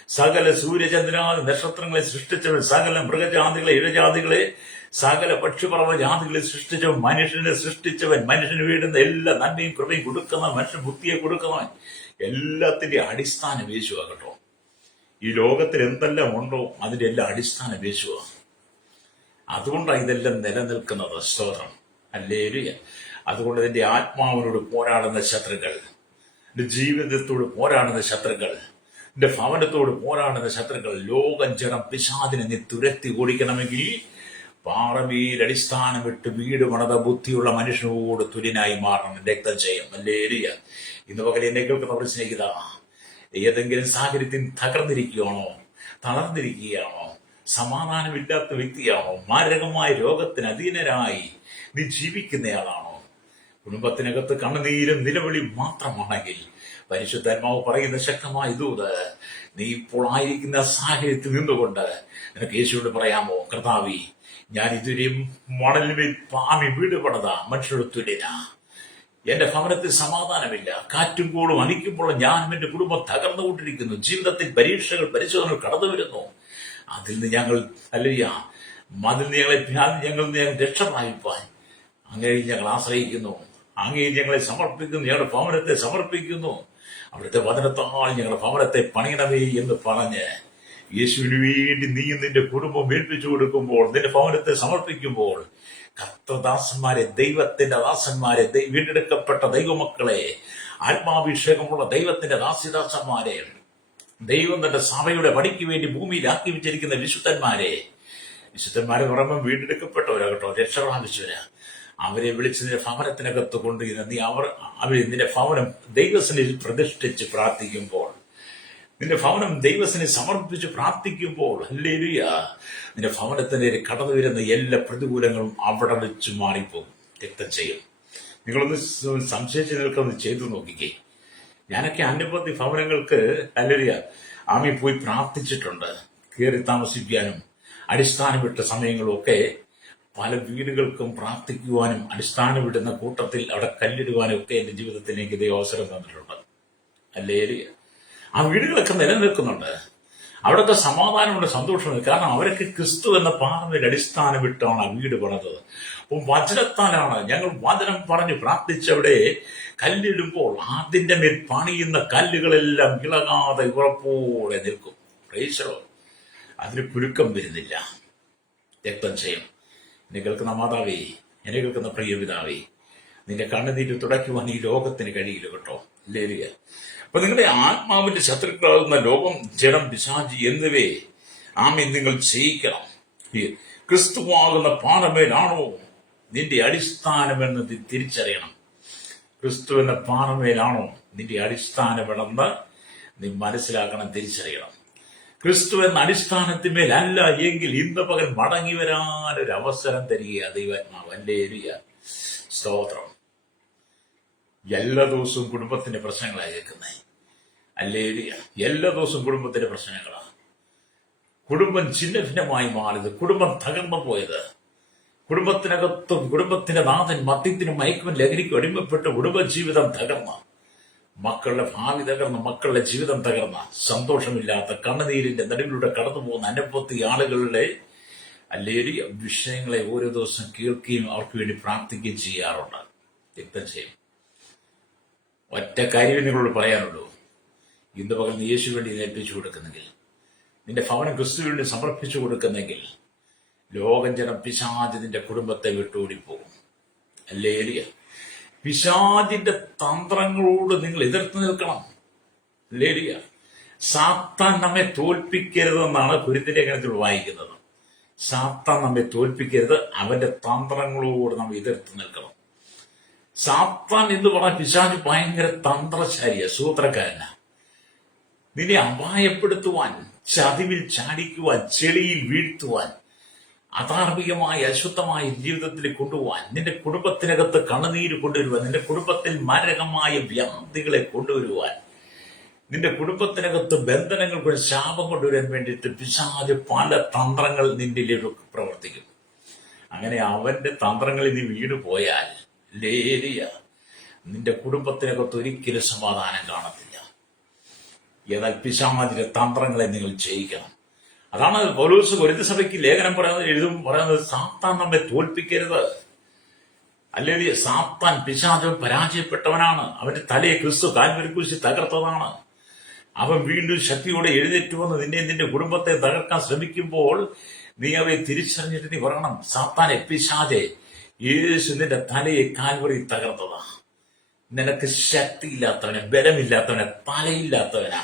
സകല സൂര്യചന്ദ്രാദി നക്ഷത്രങ്ങളെ സൃഷ്ടിച്ചവൻ, സകല മൃഗജാതികളെ, ഇഴജാതികളെ, സകല പക്ഷിപർവ്വ ജാതികളെ സൃഷ്ടിച്ചവൻ, മനുഷ്യനെ സൃഷ്ടിച്ചവൻ, മനുഷ്യന് വീടുന്ന എല്ലാ നന്മയും കൃപയും കൊടുക്കുന്നവൻ, മനുഷ്യൻ ബുദ്ധിയെ കൊടുക്കുന്നവൻ, എല്ലാത്തിന്റെ അടിസ്ഥാനം യേശുവാകട്ടോ. ഈ ലോകത്തിൽ എന്തെല്ലാം ഉണ്ടോ അതിന്റെ എല്ലാം അടിസ്ഥാനം യേശുവാ. അതുകൊണ്ടാണ് ഇതെല്ലാം നിലനിൽക്കുന്നത്. സ്തോത്രം, ഹല്ലേലൂയ. അതുകൊണ്ട് എന്റെ ആത്മാവിനോട് പോരാടുന്ന ശത്രുക്കൾ, എന്റെ ജീവിതത്തോട് പോരാടുന്ന ശത്രുക്കൾ, എന്റെ ഭവനത്തോട് പോരാടുന്ന ശത്രുക്കൾ, ലോകം ജനം പിശാചിനെ നീ തുരത്തി ഓടിക്കണമെങ്കിൽ പാറമേൽ അടിസ്ഥാനം വിട്ട് വീട് പണിത ബുദ്ധിയുള്ള മനുഷ്യനോട് തുല്യനായി മാറണം. രക്തം ചെയ്യും. ഹല്ലേലൂയ. ഇന്ന് പകൽ എന്നെ കേൾക്കുന്നവർ സ്നേഹിത, ഏതെങ്കിലും സാഹചര്യത്തിൽ തകർന്നിരിക്കുകയാണോ, തളർന്നിരിക്കുകയാണോ, സമാധാനമില്ലാത്ത വ്യക്തിയാണോ, മാരകമായ രോഗത്തിന് അധീനരായി നീ ജീവിക്കുന്നയാളാണോ, കുടുംബത്തിനകത്ത് കണ്ണുനീരും നിലവിളി മാത്രമാണെങ്കിൽ പരിശുദ്ധാത്മാവ് പറയുന്ന ശക്തമായ ദൂത്, നീ ഇപ്പോൾ ആയിരിക്കുന്ന സാഹചര്യത്തിൽ നിന്നുകൊണ്ട് നിനക്ക് യേശുവോട് പറയാമോ, കർത്താവേ, ഞാൻ ഇതുവരെയും മണലിന്മേൽ പാമി വീട് പണിത മനുഷ്യരുടെ തുല്യനാ. എന്റെ ഭവനത്തിൽ സമാധാനമില്ല. കാറ്റും കൂടും അനിക്കുമ്പോൾ ഞാനും എന്റെ കുടുംബം തകർന്നുകൊണ്ടിരിക്കുന്നു. ജീവിതത്തിൽ പരീക്ഷകൾ, പരിശോധനകൾ കടന്നു വരുന്നു. അതിൽ നിന്ന് ഞങ്ങൾ ഞങ്ങൾ രക്ഷ പ്രാപിപ്പാൻ അങ്ങയിൽ ഞങ്ങൾ ആശ്രയിക്കുന്നു. അങ്ങയിൽ ഞങ്ങളെ സമർപ്പിക്കുന്നു. ഞങ്ങളുടെ ഭവനത്തെ സമർപ്പിക്കുന്നു. അവിടുത്തെ വചനത്താൽ ഞങ്ങളുടെ ഭവനത്തെ പണിയണമേ എന്ന് പറഞ്ഞ് യേശുവിന് വേണ്ടി നീയും നിന്റെ കുടുംബം ഏൽപ്പിച്ചു കൊടുക്കുമ്പോൾ, നിന്റെ ഭവനത്തെ സമർപ്പിക്കുമ്പോൾ, കർത്തദാസന്മാരെ, ദൈവത്തിന്റെ ദാസന്മാരെ, വീണ്ടെടുക്കപ്പെട്ട ദൈവമക്കളെ, ആത്മാഭിഷേകമുള്ള ദൈവത്തിന്റെ ദാസിദാസന്മാരെ, ദൈവം തന്റെ സഭയുടെ പണിക്ക് വേണ്ടി ഭൂമിയിലാക്കി വെച്ചിരിക്കുന്ന വിശുദ്ധന്മാരെ പറയുമ്പോൾ വീണ്ടെടുക്കപ്പെട്ടവരാകട്ടോ, രക്ഷ പ്രാപിച്ചവരാ. അവരെ വിളിച്ച് നിന്റെ ഭവനത്തിനകത്ത് കൊണ്ടുവരുന്ന നീ നിന്റെ ഭവനം ദൈവസന്നിധിയിൽ പ്രതിഷ്ഠിച്ച് പ്രാർത്ഥിക്കുമ്പോൾ, നിന്റെ ഭവനം ദൈവസന്നിധിയിൽ സമർപ്പിച്ച് പ്രാർത്ഥിക്കുമ്പോൾ, ഹല്ലേലൂയ, നിന്റെ ഭവനത്തിന്റെ കടന്നു വരുന്ന എല്ലാ പ്രതികൂലങ്ങളും അവിടെ വെച്ച് മാറിപ്പോകും. രക്തം ചെയ്യും. നിങ്ങളൊന്ന് സംശയിച്ച് നിൽക്കൊന്ന് ചെയ്തു നോക്കിക്കേ. ഞാനൊക്കെ അന്യപതി ഭവനങ്ങൾക്ക് ഹല്ലേലൂയ ആമി പോയി പ്രാർത്ഥിച്ചിട്ടുണ്ട്. കയറി താമസിക്കാനും അടിസ്ഥാനമിട്ട സമയങ്ങളൊക്കെ പല വീടുകൾക്കും പ്രാർത്ഥിക്കുവാനും അടിസ്ഥാനമിടുന്ന കൂട്ടത്തിൽ അവിടെ കല്ലിടുവാനും ഒക്കെ എന്റെ ജീവിതത്തിൽ എനിക്ക് ഇതേ അവസരം തന്നിട്ടുണ്ട്. ഹല്ലേലൂയ. ആ വീടുകളൊക്കെ നിലനിൽക്കുന്നുണ്ട്. അവിടൊക്കെ സമാധാനമുണ്ട്, സന്തോഷമുണ്ട്. കാരണം അവരൊക്കെ ക്രിസ്തു എന്ന പാറമേൽ അടിസ്ഥാനമിട്ടാണ് ആ വീട് പണിതത്. അപ്പം വചനത്താലാണ് ഞങ്ങൾ വചനം പറഞ്ഞ് പ്രാർത്ഥിച്ചവിടെ കല്ലിടുമ്പോൾ അതിന്റെ മേൽ പണിയുന്ന കല്ലുകളെല്ലാം ഇളകാതെ ഉറപ്പോടെ നിൽക്കും. പ്രൈസലോ. അതിന് കുരുക്കം വരുന്നില്ല. രക്തം ചെയ്യും. എന്നെ കേൾക്കുന്ന മാതാവേ, എന്നെ കേൾക്കുന്ന പ്രിയപിതാവേ, നിന്റെ കണ്ണുനീര് തുടയ്ക്കുവാൻ ഈ ലോകത്തിന് കഴിയില്ല കേട്ടോ. ഹല്ലേലൂയ. അപ്പൊ നിങ്ങളുടെ ആത്മാവിന്റെ ശത്രുക്കളാകുന്ന ലോകം, ജഡം, പിശാചി എന്നിവയെ ആമേൻ നിങ്ങൾ ചെയ്യിക്കണം. ക്രിസ്തുവാകുന്ന പാറമേലാണോ നിന്റെ അടിസ്ഥാനമെന്ന് തിരിച്ചറിയണം. ക്രിസ്തു എന്ന പാറമേലാണോ നിന്റെ അടിസ്ഥാനമെന്ന് നീ മനസ്സിലാക്കണം, തിരിച്ചറിയണം. ക്രിസ്തു എന്ന അടിസ്ഥാനത്തിന്മേലല്ല എങ്കിൽ ഇന്ന് പകൽ മടങ്ങി വരാനൊരു അവസരം തരിക ദൈവാത്മാവ്. ഹല്ലേലൂയ. സ്തോത്രം. എല്ലാ ദിവസവും കുടുംബത്തിന്റെ പ്രശ്നങ്ങളാണ് കേൾക്കുന്നത്. ഹല്ലേലൂയ. എല്ലാ ദിവസവും കുടുംബത്തിന്റെ പ്രശ്നങ്ങളാണ്. കുടുംബം ഛിന്ന ഭിന്നമായി മാറിയത്, കുടുംബം തകർന്നു പോയത്, കുടുംബത്തിനകത്തും കുടുംബത്തിന്റെ നാഥൻ മദ്യത്തിനും മയക്കുമിനും ലഹരിക്കും അടിമപ്പെട്ട് കുടുംബജീവിതം തകർന്ന, മക്കളുടെ ഭാവി തകർന്ന, മക്കളുടെ ജീവിതം തകർന്ന, സന്തോഷമില്ലാത്ത കണ്ണുനീരിന്റെ നടുവിലൂടെ കടന്നു പോകുന്ന അനപ്പത്തി ആളുകളുടെ ഹല്ലേലൂയ വിഷയങ്ങളെ ഓരോ ദിവസം കേൾക്കുകയും അവർക്ക് വേണ്ടി പ്രാർത്ഥിക്കുകയും ചെയ്യാറുണ്ട്. രക്തം ചെയ്യും. ഒറ്റ കാര്യം നിങ്ങളോട് പറയാനുള്ളൂ. ഇന്ന് പകൽ നീ യേശു വേണ്ടി ഏൽപ്പിച്ചു കൊടുക്കുന്നെങ്കിൽ, നിന്റെ ഭവനം ക്രിസ്തു വേണ്ടി സമർപ്പിച്ചു കൊടുക്കുന്നെങ്കിൽ, ലോകം ജനം പിശാച് നിന്റെ കുടുംബത്തെ വിട്ടോടിപ്പോകും. ഹല്ലേലൂയ. പിശാചിന്റെ തന്ത്രങ്ങളോട് നിങ്ങൾ എതിർത്ത് നിൽക്കണം. ഹല്ലേലൂയ. സാത്താൻ നമ്മെ തോൽപ്പിക്കരുതെന്നാണ് കൊരിന്ത്യർ ലേഖനത്തിൽ വായിക്കുന്നത്. സാത്താൻ നമ്മെ തോൽപ്പിക്കരുത്, അവന്റെ തന്ത്രങ്ങളോട് നമ്മൾ എതിർത്ത് നിൽക്കണം. സാത്താൻ എന്ന് പറഞ്ഞാൽ പിശാച് ഭയങ്കര തന്ത്രശാലിയ, സൂത്രക്കാരനാ. നിന്നെ അപായപ്പെടുത്തുവാൻ, ചതിവിൽ ചാടിക്കുവാൻ, ചെളിയിൽ വീഴ്ത്തുവാൻ, അധാർമികമായ അശുദ്ധമായ ജീവിതത്തിൽ കൊണ്ടുപോകാൻ, നിന്റെ കുടുംബത്തിനകത്ത് കണ്ണുനീര് കൊണ്ടുവരുവാൻ, നിന്റെ കുടുംബത്തിൽ മാരകമായ വ്യാധികളെ കൊണ്ടുവരുവാൻ, നിന്റെ കുടുംബത്തിനകത്ത് ബന്ധനങ്ങൾക്ക് ശാപം കൊണ്ടുവരാൻ വേണ്ടിയിട്ട് പിശാച് പല തന്ത്രങ്ങൾ നിന്നിലേക്ക് പ്രവർത്തിക്കും. അങ്ങനെ അവന്റെ തന്ത്രങ്ങളിൽ നീ വീണ് പോയാൽ ഹല്ലേലൂയ, നിന്റെ കുടുംബത്തിനകത്ത് ഒരിക്കലും സമാധാനം കാണത്തില്ല. എന്നാൽ പിശാചിന്റെ തന്ത്രങ്ങളെ നിങ്ങൾ ജയിക്കണം. അതാണ് പൗലോസ് കൊരിന്ത്യർ സഭയ്ക്ക് ലേഖനം പറയുന്നത് സാത്താൻ നമ്മെ തോൽപ്പിക്കരുത്. അല്ലെങ്കിൽ സാത്താൻ പിശാച് പരാജയപ്പെട്ടവനാണ്. അവന്റെ തലയെ ക്രിസ്തു കാൽവരി ക്രൂശിൽ തകർത്തതാണ്. അവൻ വീണ്ടും ശക്തിയോടെ എഴുന്നേറ്റ് വന്ന് നിന്റെ കുടുംബത്തെ തകർക്കാൻ ശ്രമിക്കുമ്പോൾ നീ അവയെ തിരിച്ചറിഞ്ഞിട്ട് നീ പറയണം, സാത്താനെ പിശാചെ, യേശു നിന്റെ തലയെ കാൽവറി തകർത്തതാ. നിനക്ക് ശക്തിയില്ലാത്തവനെ, ബലമില്ലാത്തവനെ, തലയില്ലാത്തവനാ.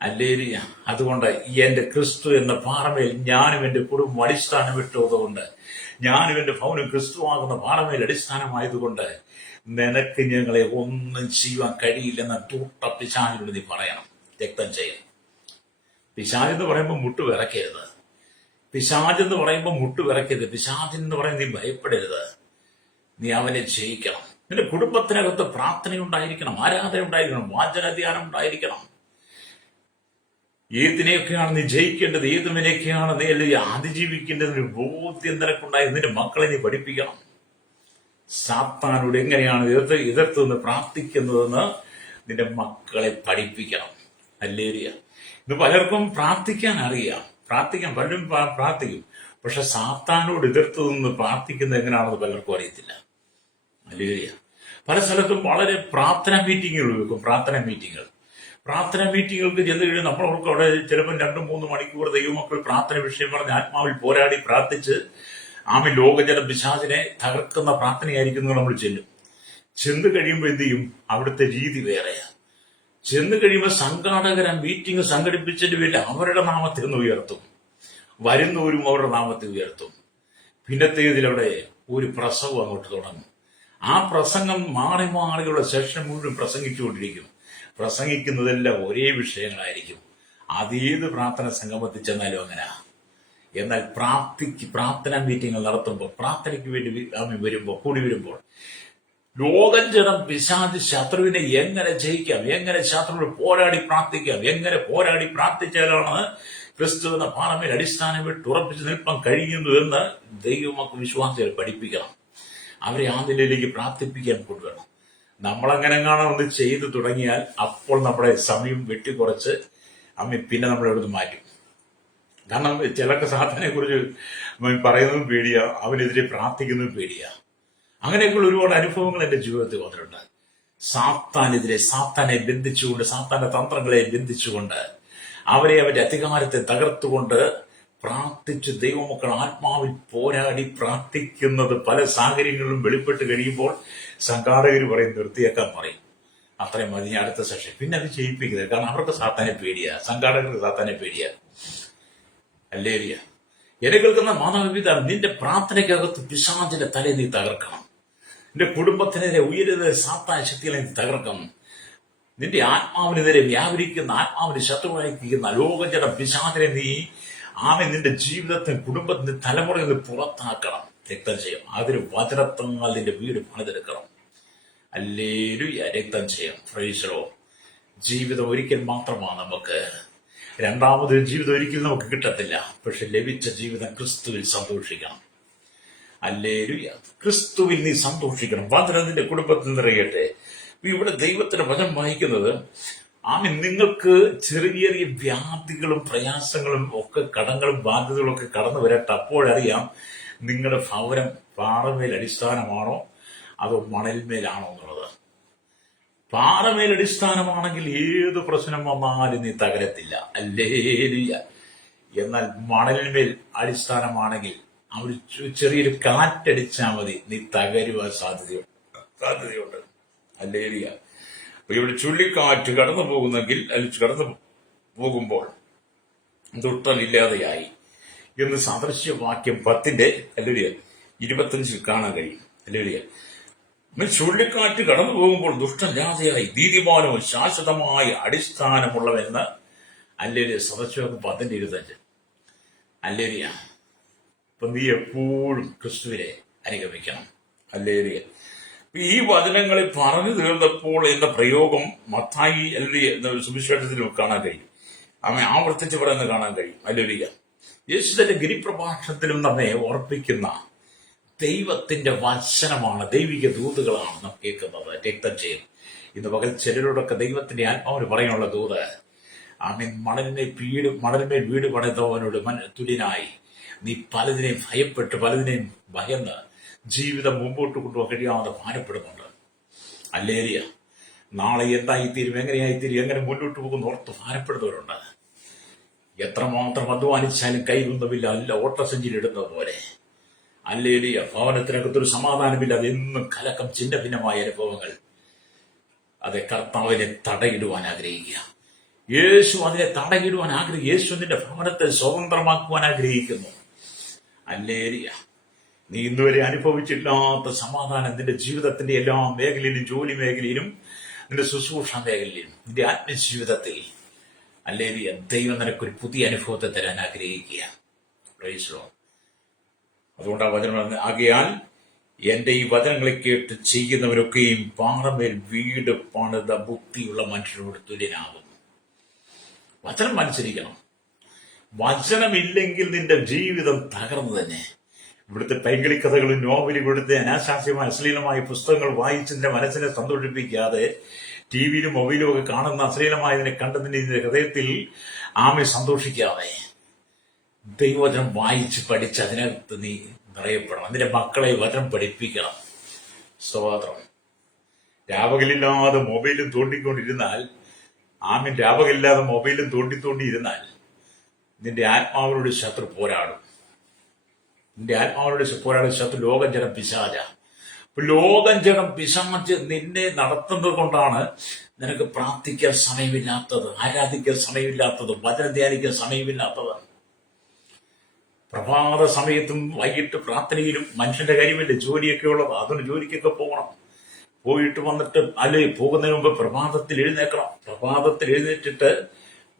അല്ലേലിയ. അതുകൊണ്ട് എന്റെ ക്രിസ്തു എന്ന പാറമേൽ ഞാനും എന്റെ കുടുംബം അടിസ്ഥാനം ഇട്ടതുകൊണ്ട്, ഞാനും എന്റെ ഭവനം ക്രിസ്തുവാകുന്ന പാറമേൽ അടിസ്ഥാനമായതുകൊണ്ട് നിനക്ക് ഞങ്ങളെ ഒന്നും ചെയ്യുവാൻ കഴിയില്ലെന്ന തൂട്ട പിശാചിനോട് നീ പറയണം. രക്തം ചെയ്യണം. പിശാചെന്ന് പറയുമ്പോൾ മുട്ട് വിറക്കരുത്. പിശാചെന്ന് പറയുമ്പോൾ മുട്ട് വിറക്കരുത്. പിശാചെന്ന് പറയുന്നത് നീ ഭയപ്പെടരുത്. നീ അവനെ ജയിക്കണം. നിന്റെ കുടുംബത്തിനകത്ത് പ്രാർത്ഥനയുണ്ടായിരിക്കണം, ആരാധന ഉണ്ടായിരിക്കണം, വാചനധ്യാനം ഉണ്ടായിരിക്കണം. ഏതിനെയൊക്കെയാണ് നീ ജയിക്കേണ്ടത്, ഏതിനെയൊക്കെയാണ് നീ അതിജീവിക്കേണ്ടത് ഒരു ബോധ്യം നിനക്കുണ്ടായി. നിന്റെ മക്കളെ നീ പഠിപ്പിക്കണം. സാത്താനോട് എങ്ങനെയാണ് എതിർത്ത് നിന്ന് പ്രാർത്ഥിക്കുന്നതെന്ന് നിന്റെ മക്കളെ പഠിപ്പിക്കണം. ഹല്ലേലൂയ. ഇന്ന് പലർക്കും പ്രാർത്ഥിക്കാൻ അറിയാം, പലരും പ്രാർത്ഥിക്കും. പക്ഷെ സാത്താനോട് എതിർത്ത് നിന്ന് പ്രാർത്ഥിക്കുന്നത് എങ്ങനെയാണെന്ന് പലർക്കും അറിയത്തില്ല. ഹല്ലേലൂയ. പല സ്ഥലത്തും വളരെ പ്രാർത്ഥനാ മീറ്റിങ്ങുകൾ വെക്കും. പ്രാർത്ഥന മീറ്റിങ്ങുകൾക്ക് ചെന്ന് കഴിഞ്ഞാൽ നമ്മളവർക്ക് അവിടെ ചിലപ്പോൾ 2-3 മണിക്കൂർ ദൈവമക്കൾ പ്രാർത്ഥന വിഷയം പറഞ്ഞ് ആത്മാവിൽ പോരാടി പ്രാർത്ഥിച്ച് ലോകജന പിശാചിനെ തകർക്കുന്ന പ്രാർത്ഥനയായിരിക്കും നമ്മൾ ചെന്ന് കഴിയുമ്പോൾ എന്ത് ചെയ്യും? അവിടുത്തെ രീതി വേറെയാ. ചെന്ന് കഴിയുമ്പോൾ സംഘാടകരെ മീറ്റിംഗ് സംഘടിപ്പിച്ചതിന്റെ പേരിൽ അവരുടെ നാമത്തിൽ നിന്ന് ഉയർത്തും, വരുന്നവരും അവരുടെ നാമത്തിൽ ഉയർത്തും. പിന്നത്തേതിലവിടെ ഒരു പ്രസംഗം അങ്ങോട്ട് തുടങ്ങും. ആ പ്രസംഗം മാറിയുള്ള സെഷൻ മുഴുവൻ പ്രസംഗിച്ചുകൊണ്ടിരിക്കും. പ്രസംഗിക്കുന്നതെല്ലാം ഒരേ വിഷയങ്ങളായിരിക്കും. അതേത് പ്രാർത്ഥന സംഗമത്തിൽ ചെന്നാലും അങ്ങനെ. എന്നാൽ പ്രാർത്ഥന മീറ്റിംഗ് നടത്തുമ്പോൾ, പ്രാർത്ഥനയ്ക്ക് വേണ്ടി കൂടി വരുമ്പോൾ ലോകം ജനം പിശാച് ശത്രുവിനെ എങ്ങനെ ജയിക്കാം, എങ്ങനെ ശത്രുവിനോട് പോരാടി പ്രാർത്ഥിക്കാം, എങ്ങനെ പോരാടി പ്രാർത്ഥിച്ചാലാണ് ക്രിസ്തു എന്ന പാറമേൽ അടിസ്ഥാനം വിട്ട് ഉറപ്പിച്ച് നിൽപ്പാൻ കഴിയുന്നു എന്ന് ദൈവമക്കൾ വിശ്വാസികളെ പഠിപ്പിക്കണം. അവരെ ആ നിലയിലേക്ക് പ്രാർത്ഥിപ്പിക്കാൻ കൊണ്ടുവരണം. നമ്മളങ്ങനെ ഒന്ന് ചെയ്തു തുടങ്ങിയാൽ അപ്പോൾ നമ്മുടെ സമയം വെട്ടിക്കുറച്ച് പിന്നെ നമ്മളെവിടുന്ന് മാറ്റും. കാരണം ചിലർക്ക് സാത്താനെ കുറിച്ച് പറയുന്നതും പേടിയാ, അവനെതിരെ പ്രാർത്ഥിക്കുന്നതും പേടിയാ. അങ്ങനെയൊക്കെയുള്ള ഒരുപാട് അനുഭവങ്ങൾ എന്റെ ജീവിതത്തിൽ വന്നിട്ടുണ്ട്. സാത്താനെ ബന്ധിച്ചുകൊണ്ട്, സാത്താന്റെ തന്ത്രങ്ങളെ ബന്ധിച്ചുകൊണ്ട്, അവന്റെ അധികാരത്തെ തകർത്തുകൊണ്ട് പ്രാർത്ഥിച്ച് ദൈവമക്കൾ ആത്മാവിൽ പോരാടി പ്രാർത്ഥിക്കുന്നത് പല സാഹചര്യങ്ങളിലും വെളിപ്പെട്ട് കഴിയുമ്പോൾ സംഘാടകർ പറയും, നിർത്തിയേക്കാൻ പറയും. അത്രയും മതി, ഞാൻ അടുത്ത സെഷൻ. പിന്നെ അത് ചെയ്യിപ്പിക്കുന്നത്. കാരണം അവർക്ക് സാത്താനെ പേടിയാ, സംഘാടകർക്ക് സാത്താനെ പേടിയാ. ഹല്ലേലൂയ. എന്നെ കേൾക്കുന്ന മാതാപിതാക്കൾ, നിന്റെ പ്രാർത്ഥനയ്ക്കകത്ത് പിശാചിന്റെ തലയെ നീ തകർക്കണം. നിന്റെ കുടുംബത്തിനെതിരെ ഉയരുന്ന സാത്താൻ ശക്തികളെ നീ തകർക്കണം. നിന്റെ ആത്മാവിനെതിരെ വ്യാപരിക്കുന്ന, ആത്മാവിന് ശത്രുവായിരിക്കുന്ന ലോകജന പിശാചിനെ നീ നിന്റെ ജീവിതത്തിന്, കുടുംബത്തിന്റെ തലമുറയിൽ നിന്ന് പുറത്താക്കണം. രക്തം ചെയ്യും. അതിന് വചനത്താൽ നിന്റെ വീട് പണിതെടുക്കണം. ഹല്ലേലൂയ. രക്തം ചെയ്യും. Price the Lord. ജീവിതം ഒരിക്കൽ മാത്രമാണ് നമുക്ക്. രണ്ടാമതൊരു ജീവിതം ഒരിക്കലും നമുക്ക് കിട്ടത്തില്ല. പക്ഷെ ലഭിച്ച ജീവിതം ക്രിസ്തുവിൽ സന്തോഷിക്കണം. ഹല്ലേലൂയ. ക്രിസ്തുവിൽ നീ സന്തോഷിക്കണം. വചനം നിന്റെ കുടുംബത്തിൽ നിറയട്ടെ. ഇവിടെ ദൈവത്തിന്റെ വചനം വായിക്കുന്നത്, നിങ്ങൾക്ക് ചെറിയ ചെറിയ വ്യാധികളും പ്രയാസങ്ങളും ഒക്കെ, കടങ്ങളും ബാധ്യതകളും ഒക്കെ കടന്നു വരട്ടെ. അപ്പോഴറിയാം നിങ്ങളുടെ ഭവനം പാറമേൽ അടിസ്ഥാനമാണോ അതോ മണൽമേലാണോ എന്നുള്ളത്. പാറമേൽ അടിസ്ഥാനമാണെങ്കിൽ ഏത് പ്രശ്നം വന്നാലും നീ തകരത്തില്ല. ഹല്ലേലൂയ. എന്നാൽ മണലിന്മേൽ അടിസ്ഥാനമാണെങ്കിൽ അവർ ചെറിയൊരു കാറ്റടിച്ചാൽ മതി, നീ തകരുവാൻ സാധ്യതയുണ്ട്. ഹല്ലേലൂയ. ഇവിടെ ചുഴലിക്കാറ്റ് കടന്നു പോകുമ്പോൾ ദുഷ്ടനില്ലാതെയായി എന്ന് സദൃശ്യവാക്യം 10:25 കാണാൻ കഴിയും. ഹല്ലേലൂയ. ചുഴലിക്കാറ്റ് കടന്നു പോകുമ്പോൾ ദുഷ്ടനില്ലാതെയായി, നീതിമാനവും ശാശ്വതമായ അടിസ്ഥാനമുള്ളവെന്ന് ഹല്ലേലൂയ. സദൃശ്യവാക്യം 10:25. ഹല്ലേലൂയ. അപ്പൊ നീ എപ്പോഴും ക്രിസ്തുവിനെ അനുഗമിക്കണം. ഹല്ലേലൂയ. ഈ വചനങ്ങളിൽ പറഞ്ഞു തീർന്നപ്പോൾ എന്ന പ്രയോഗം മത്തായി എന്ന സുവിശേഷത്തിലും കാണാൻ കഴിയും. അവൻ ആവർത്തിച്ച് പറയുന്നത് കാണാൻ കഴിയും. ഹല്ലേലൂയ. യേശു തന്റെ ഗിരിപ്രഭാഷണത്തിലും നമ്മെ ഓർപ്പിക്കുന്ന ദൈവത്തിന്റെ വചനമാണ്, ദൈവിക ദൂതുകളാണ് നാം കേൾക്കുന്നത്. രക്തം ചെയ്യും. ഇന്ന് പകൽ ചിലരോടൊക്കെ ദൈവത്തിന്റെ ആത്മാവിന് പറയാനുള്ള ദൂത്, ആമേൻ, മണലിന്മേൽ വീട് പണിതവനോട് തുല്യനായി നീ പലതിനെയും ഭയപ്പെട്ട് പലതിനെയും ഭയന്ന് ജീവിതം മുമ്പോട്ട് കൊണ്ടുപോകാൻ കഴിയാതെ ഭാരപ്പെടുന്നുണ്ട്. ഹല്ലേലൂയ. നാളെ എന്തായിത്തീരും, എങ്ങനെയായിത്തീരും, എങ്ങനെ മുന്നോട്ട് പോകുന്ന ഓർത്ത് ഭാരപ്പെടുന്നവരുണ്ട്. എത്രമാത്രം അധ്വാനിച്ചാലും കയ്യിലൊന്നുമില്ല, അല്ല ഓട്ടസഞ്ചിയിൽ ഇടുന്നത് പോലെ. ഹല്ലേലൂയ. ഭവനത്തിനകത്തൊരു സമാധാനമില്ല, അതെന്നും കലക്കം, ചിന്ന ഭിന്നമായ അനുഭവങ്ങൾ. അതെ, കർത്താവിനെ തടയിടുവാൻ ആഗ്രഹിക്കുക. യേശു അതിനെ തടയിടുവാൻ ആഗ്രഹിക്കുക. യേശു നിന്റെ ഭവനത്തെ സ്വതന്ത്രമാക്കുവാൻ ആഗ്രഹിക്കുന്നു. ഹല്ലേലൂയ. നീ ഇന്നുവരെ അനുഭവിച്ചില്ലാത്ത സമാധാനം നിന്റെ ജീവിതത്തിന്റെ എല്ലാ മേഖലയിലും, ജോലി മേഖലയിലും, നിന്റെ ശുശ്രൂഷ മേഖലയിലും, നിന്റെ ആത്മജീവിതത്തിൽ, ഹല്ലേലൂയ, ദൈവം നിനക്കൊരു പുതിയ അനുഭവത്തെ തരാൻ ആഗ്രഹിക്കുക. Praise Lord. അതുകൊണ്ട് ആ വചനം, ആകയാൽ എന്റെ ഈ വചനങ്ങളെ കേട്ട് ചെയ്യുന്നവരൊക്കെയും പാറമേൽ വീട് പണിത ബുദ്ധിയുള്ള മനുഷ്യരോട് തുല്യനാകുന്നു. വചനം അനുസരിക്കണം. വചനമില്ലെങ്കിൽ നിന്റെ ജീവിതം തകർന്നു തന്നെ. ഇവിടുത്തെ പൈങ്കിളി കഥകളും നോവലും, ഇവിടുത്തെ അനാശാസ്യമായ അശ്ലീലമായ പുസ്തകങ്ങൾ വായിച്ച് നിന്റെ മനസ്സിനെ സന്തോഷിപ്പിക്കാതെ ടിവിയിലും മൊബൈലും ഒക്കെ കാണുന്ന അശ്ലീലമായതിനെ കണ്ട് നിന്റെ ഹൃദയത്തിൽ ആമെ സന്തോഷിക്കാതെ ദൈവവചനം വായിച്ച് പഠിച്ച് അതിനകത്ത് നീ നിറയപ്പെടണം. നിന്റെ മക്കളെ വചനം പഠിപ്പിക്കണം. സ്തോത്രം. രാപകലില്ലാതെ മൊബൈലും തോണ്ടിക്കൊണ്ടിരുന്നാൽ, ആമൻ, രാപകലില്ലാതെ മൊബൈലും തോണ്ടിയിരുന്നാൽ നിന്റെ ആത്മാവിനോട് ശത്രു പോരാടും. നിന്റെ ആത്മാവിനോട് പോരാടും ശത്രു ലോകം ജനം പിശാച. ലോകം ജനം പിശാച് നിന്നെ നടത്തുന്നത് കൊണ്ടാണ് നിനക്ക് പ്രാർത്ഥിക്കാൻ സമയമില്ലാത്തത്, ആരാധിക്കാൻ സമയമില്ലാത്തത്, വചനം ധ്യാനിക്കാൻ സമയമില്ലാത്തത്. പ്രഭാത സമയത്തും വൈകിട്ട് പ്രാർത്ഥനയിലും മനുഷ്യന്റെ കാര്യമില്ല, ജോലിയൊക്കെ ഉള്ളത്. അതിന് ജോലിക്കൊക്കെ പോകണം. പോയിട്ട് വന്നിട്ട്, അല്ലെ, പോകുന്നതിന് മുമ്പ് പ്രഭാതത്തിൽ എഴുന്നേക്കണം. പ്രഭാതത്തിൽ എഴുന്നേറ്റിട്ട്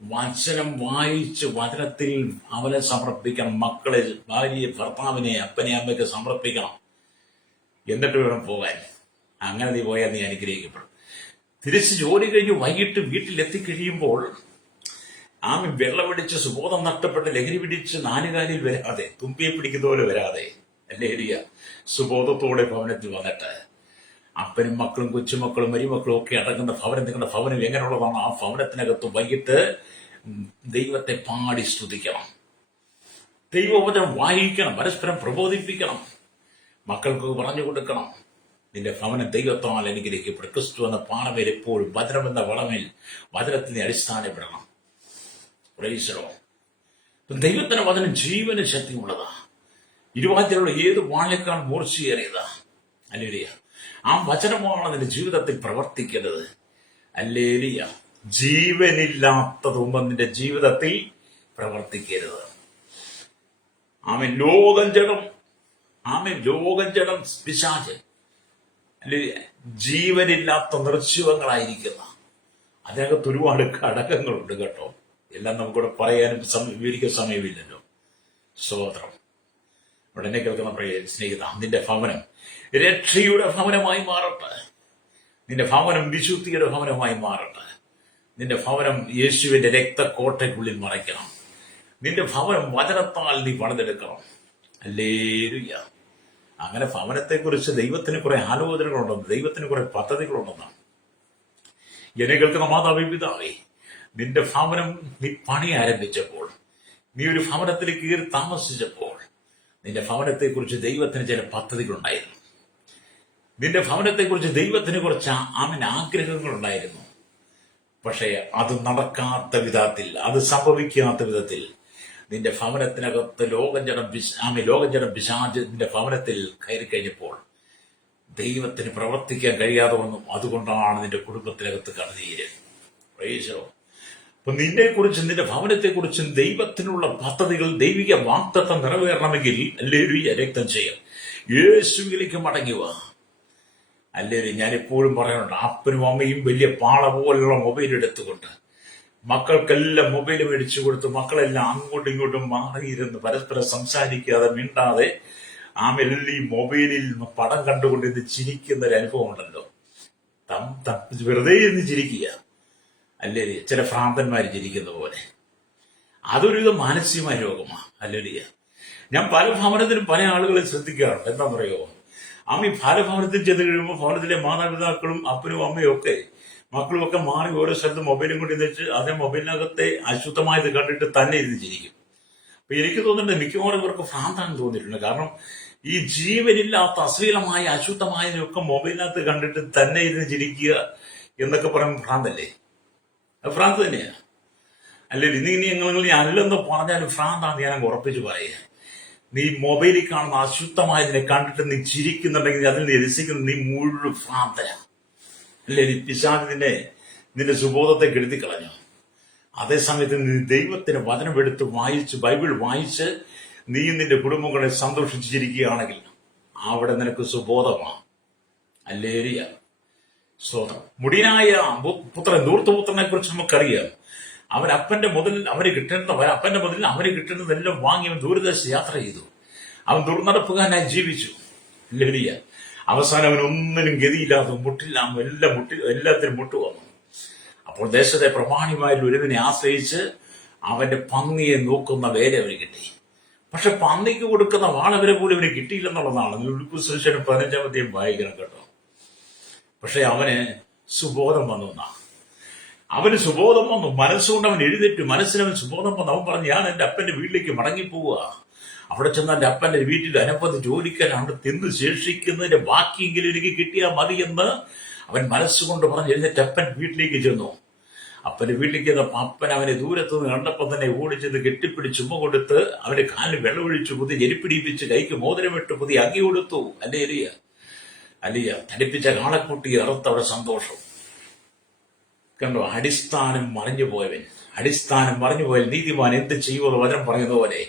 വചനം വായിച്ച് വചനത്തിൽ അവനെ സമർപ്പിക്കണം. മക്കളെ, ഭാര്യയെ, ഭർത്താവിനെ, അപ്പനെ, അമ്മയ്ക്ക് സമർപ്പിക്കണം. എന്നിട്ട് വേണം പോകാൻ. അങ്ങനെ നീ പോയാൽ നീ അനുഗ്രഹിക്കപ്പെടും. തിരിച്ച് ജോലി കഴിഞ്ഞ് വൈകിട്ട് വീട്ടിലെത്തിക്കഴിയുമ്പോൾ ആമൻ വെള്ളമടിച്ച് സുബോധം നഷ്ടപ്പെട്ട് ലഹരി പിടിച്ച് നാലുകാലിൽ വരാതെ, തുമ്പിയെ പിടിക്കുന്ന പോലെ വരാതെ, ഹല്ലേലൂയ, സുബോധത്തോടെ ഭവനത്തിൽ വന്നിട്ട് അപ്പനും മക്കളും കൊച്ചുമക്കളും മരുമക്കളും ഒക്കെ അടങ്ങുന്ന ഭവനം, നിങ്ങളുടെ ഭവനം എങ്ങനെയുള്ളതാണ്, ആ ഭവനത്തിനകത്ത് വൈകിട്ട് ദൈവത്തെ പാടി സ്തുതിക്കണം. ദൈവവചനം വായിക്കണം. പരസ്പരം പ്രബോധിപ്പിക്കണം. മക്കൾക്ക് പറഞ്ഞു കൊടുക്കണം. നിന്റെ ഭവനം ദൈവത്താൽ അനുഗ്രഹിക്കപ്പെടും. ക്രിസ്തു എന്ന പാറമേൽ എപ്പോഴും, വചനം എന്ന വളമേൽ, വചനത്തിന് അടിസ്ഥാനപ്പെടണം. Praise Lord. ദൈവത്തിന്റെ വചനം ജീവന് ശക്തിയുള്ളതാ. ഇരുവാതിലുള്ള ഏത് വാളിനേക്കാൾ മൂർച്ചയേറിയതാ. ഹല്ലേലൂയ. ആ വചനമാണ് നിന്റെ ജീവിതത്തിൽ പ്രവർത്തിക്കുന്നത്. ഹല്ലേലൂയ. ജീവനില്ലാത്തതൊന്നും നിന്റെ ജീവിതത്തിൽ പ്രവർത്തിക്കരുത്. ആമേൻ. ലോകം ജഡം പിശാച്, ജീവനില്ലാത്ത നിർജീവങ്ങളായിരിക്കുന്ന, അതിനകത്ത് ഒരുപാട് ഘടകങ്ങളുണ്ട് കേട്ടോ. എല്ലാം നമുക്കിവിടെ പറയാനും വിവരിക്കാൻ സമയമില്ലല്ലോ. സ്തോത്രം. ഉടനെ കേൾക്കുന്ന സ്നേഹിത, നിന്റെ ഭവനം രക്ഷയുടെ ഭവനമായി മാറട്ടെ. നിന്റെ ഭവനം വിശുദ്ധിയുടെ ഭവനമായി മാറട്ടെ. നിന്റെ ഭവനം യേശുവിന്റെ രക്തക്കോട്ടയ്ക്കുള്ളിൽ മറയ്ക്കണം. നിന്റെ ഭവനം വചനത്താൽ നീ പണിതെടുക്കണം. ഹല്ലേലൂയ. അങ്ങനെ ഭവനത്തെക്കുറിച്ച് ദൈവത്തിന് കുറെ ആലോചനകളുണ്ടെന്ന്, ദൈവത്തിന് കുറെ പദ്ധതികളുണ്ടെന്നാണ്. എന്നെ കേൾക്കുന്ന മാതാവേ, പിതാവേ, നിന്റെ ഭവനം നീ പണി ആരംഭിച്ചപ്പോൾ, നീ ഒരു ഭവനത്തിൽ കയറി താമസിച്ചപ്പോൾ, നിന്റെ ഭവനത്തെക്കുറിച്ച് ദൈവത്തിന് ചില പദ്ധതികളുണ്ടായിരുന്നു. നിന്റെ ഭവനത്തെക്കുറിച്ച് ദൈവത്തിന് കുറച്ച് ആഗ്രഹങ്ങളുണ്ടായിരുന്നു. പക്ഷേ അത് നടക്കാത്ത വിധത്തിൽ, അത് സംഭവിക്കാത്ത വിധത്തിൽ നിന്റെ ഭവനത്തിനകത്ത് ലോകജനം പിശാച് നിന്റെ ഭവനത്തിൽ കയറി കഴിഞ്ഞപ്പോൾ ദൈവത്തിന് പ്രവർത്തിക്കാൻ കഴിയാതെ വന്നു. അതുകൊണ്ടാണ് നിന്റെ കുടുംബത്തിനകത്ത് കണ്ണുനീര്. Praise Lord. അപ്പൊ നിന്നെക്കുറിച്ചും നിന്റെ ഭവനത്തെക്കുറിച്ചും ദൈവത്തിനുള്ള പദ്ധതികൾ, ദൈവിക വാഗ്ദത്തം നിറവേറണമെങ്കിൽ ഹല്ലേലൂയ, രക്തം ചെയ്യാം, യേശുവിലേക്ക് മടങ്ങുക. ഹല്ലേലൂയ. ഞാൻ എപ്പോഴും പറയാറുണ്ട്, അപ്പനും അമ്മയും വലിയ പാള പോലുള്ള മൊബൈൽ എടുത്തുകൊണ്ട് മക്കൾക്കെല്ലാം മൊബൈൽ മേടിച്ചു കൊടുത്ത് മക്കളെല്ലാം അങ്ങോട്ടും ഇങ്ങോട്ടും മാറിയിരുന്ന് പരസ്പരം സംസാരിക്കാതെ, മിണ്ടാതെ ഈ മൊബൈലിൽ പടം കണ്ടുകൊണ്ട് ഇത് ചിരിക്കുന്ന ഒരു അനുഭവം ഉണ്ടല്ലോ. വെറുതെ ഇരുന്ന് ചിരിക്കുക, അല്ലേ? ചില ഭ്രാന്തന്മാർ ചിരിക്കുന്ന പോലെ. അതൊരു മാനസികമായ രോഗമാണ്. ഹല്ലേലൂയ. ഞാൻ പല ഭവനത്തിലും പല ആളുകളെ ശ്രദ്ധിക്കാറുണ്ട്. എന്താ പറയുമോ, പല ഭവനത്തിൽ ചെന്ന് കഴിയുമ്പോൾ ഭവനത്തിലെ മാതാപിതാക്കളും അപ്പനും അമ്മയും ഒക്കെ മക്കളുമൊക്കെ മാറി ഓരോ സ്ഥലത്ത് മൊബൈലും കൊണ്ട് വെച്ച് അതേ മൊബൈലിനകത്തെ അശുദ്ധമായത് കണ്ടിട്ട് തന്നെ ഇരുന്ന് ചിരിക്കും. അപ്പൊ എനിക്ക് തോന്നുന്നുണ്ട് മിക്കവാറും ഇവർക്ക് ഭ്രാന്താണെന്ന് തോന്നിയിട്ടുണ്ട്. കാരണം ഈ ജീവനില്ലാത്ത അശ്ലീലമായ അശുദ്ധമായതിനൊക്കെ മൊബൈലിനകത്ത് കണ്ടിട്ട് തന്നെ ഇരുന്ന് ചിരിക്കുക എന്നൊക്കെ പറയുമ്പോൾ ഭ്രാന്തല്ലേ? അത് ഭ്രാന്ത് തന്നെയാണ്. അല്ലെങ്കിൽ ഇനി നിങ്ങൾ അല്ലെന്ന് പറഞ്ഞാലും ഭ്രാന്താണെന്ന് ഞാൻ ഉറപ്പിച്ച് പറയുക. നീ മൊബൈലിൽ കാണുന്ന അശുദ്ധമായതിനെ കണ്ടിട്ട് നീ ചിരിക്കുന്നുണ്ടെങ്കിൽ അതിൽ നീ രസിക്കുന്ന നീ മുഴുവൻ ഭ്രാന്തനാണ്. അല്ലേ? നീ പിശാചിനെ നിന്റെ സുബോധത്തെ കെടുത്തി കളഞ്ഞു. അതേസമയത്ത് നീ ദൈവത്തിന് വചനമെടുത്ത് വായിച്ച് ബൈബിൾ വായിച്ച് നീയും നിന്റെ കുടുംബങ്ങളെ സന്തോഷിച്ചിരിക്കുകയാണെങ്കിൽ അവിടെ നിനക്ക് സുബോധമാണ്. അല്ലേരിയ സ്തോത്രം. മുടിയനായ പുത്രൻ ധൂർത്തപുത്രനെ കുറിച്ച് നമുക്കറിയാം. അവൻ അപ്പന്റെ മുതലിൽ അവന് കിട്ടുന്നതെല്ലാം വാങ്ങി അവൻ ദൂരദേശ യാത്ര ചെയ്തു. അവൻ ദുർനടപ്പുകാരനായി ജീവിച്ചു. ലഹരിയ അവസാനം അവൻ ഒന്നിനും ഗതിയില്ലാതെ എല്ലാത്തിനും മുട്ടു വന്നു. അപ്പോൾ ദേശത്തെ പ്രമാണിമാരിൽ ഒരുവിനെ ആശ്രയിച്ച് അവന്റെ പന്നിയെ നോക്കുന്ന വേല അവന് കിട്ടി. പക്ഷെ പന്നിക്ക് കൊടുക്കുന്ന വാളവരെ പോലും അവന് കിട്ടിയില്ലെന്നുള്ളതാണ് ലൂക്കോസ് സുവിശേഷം 15-ാം അധ്യായം വായിക്കണം കേട്ടോ. പക്ഷെ അവന് സുബോധം വന്നു. അവന് സുബോധം വന്നു. മനസ്സുകൊണ്ട് അവൻ എഴുന്നേറ്റു. മനസ്സിനവൻ സുബോധം വന്നു. അവൻ പറഞ്ഞു, ഞാൻ എന്റെ അപ്പന്റെ വീട്ടിലേക്ക് മടങ്ങിപ്പോവുക. അവിടെ ചെന്ന് എന്റെ അപ്പന്റെ വീട്ടിൽ അനവധി ജോലിക്കാരാണ് തിന്ന് ശേഷിക്കുന്നതിന്റെ ബാക്കിയെങ്കിലും എനിക്ക് കിട്ടിയാൽ മതിയെന്ന് അവൻ മനസ്സുകൊണ്ട് പറഞ്ഞ് എഴുന്നേറ്റ് അപ്പൻ വീട്ടിലേക്ക് ചെന്നു. അപ്പന്റെ വീട്ടിലേക്ക് ചെന്നപ്പോ അപ്പൻ അവനെ ദൂരത്തു നിന്ന് കണ്ടപ്പോൾ തന്നെ ഓടിച്ചെന്ന് കെട്ടിപ്പിടിച്ച് ഉമ്മ കൊടുത്ത് അവന്റെ കാലിൽ വെള്ളമൊഴിച്ചു പുതിയ ജരിപ്പിടിപ്പിച്ച് കൈക്ക് മോതിരമിട്ട് പുതിയ അങ്കി കൊടുത്തു. അലിയ തടിപ്പിച്ച കാളക്കുട്ടി ഇറത്തവിടെ സന്തോഷം കണ്ടോ. അടിസ്ഥാനം മറിഞ്ഞു പോയവൻ നീതിമാൻ എന്ത് ചെയ്യുമെന്ന് വചനം പറയുന്ന പോലെ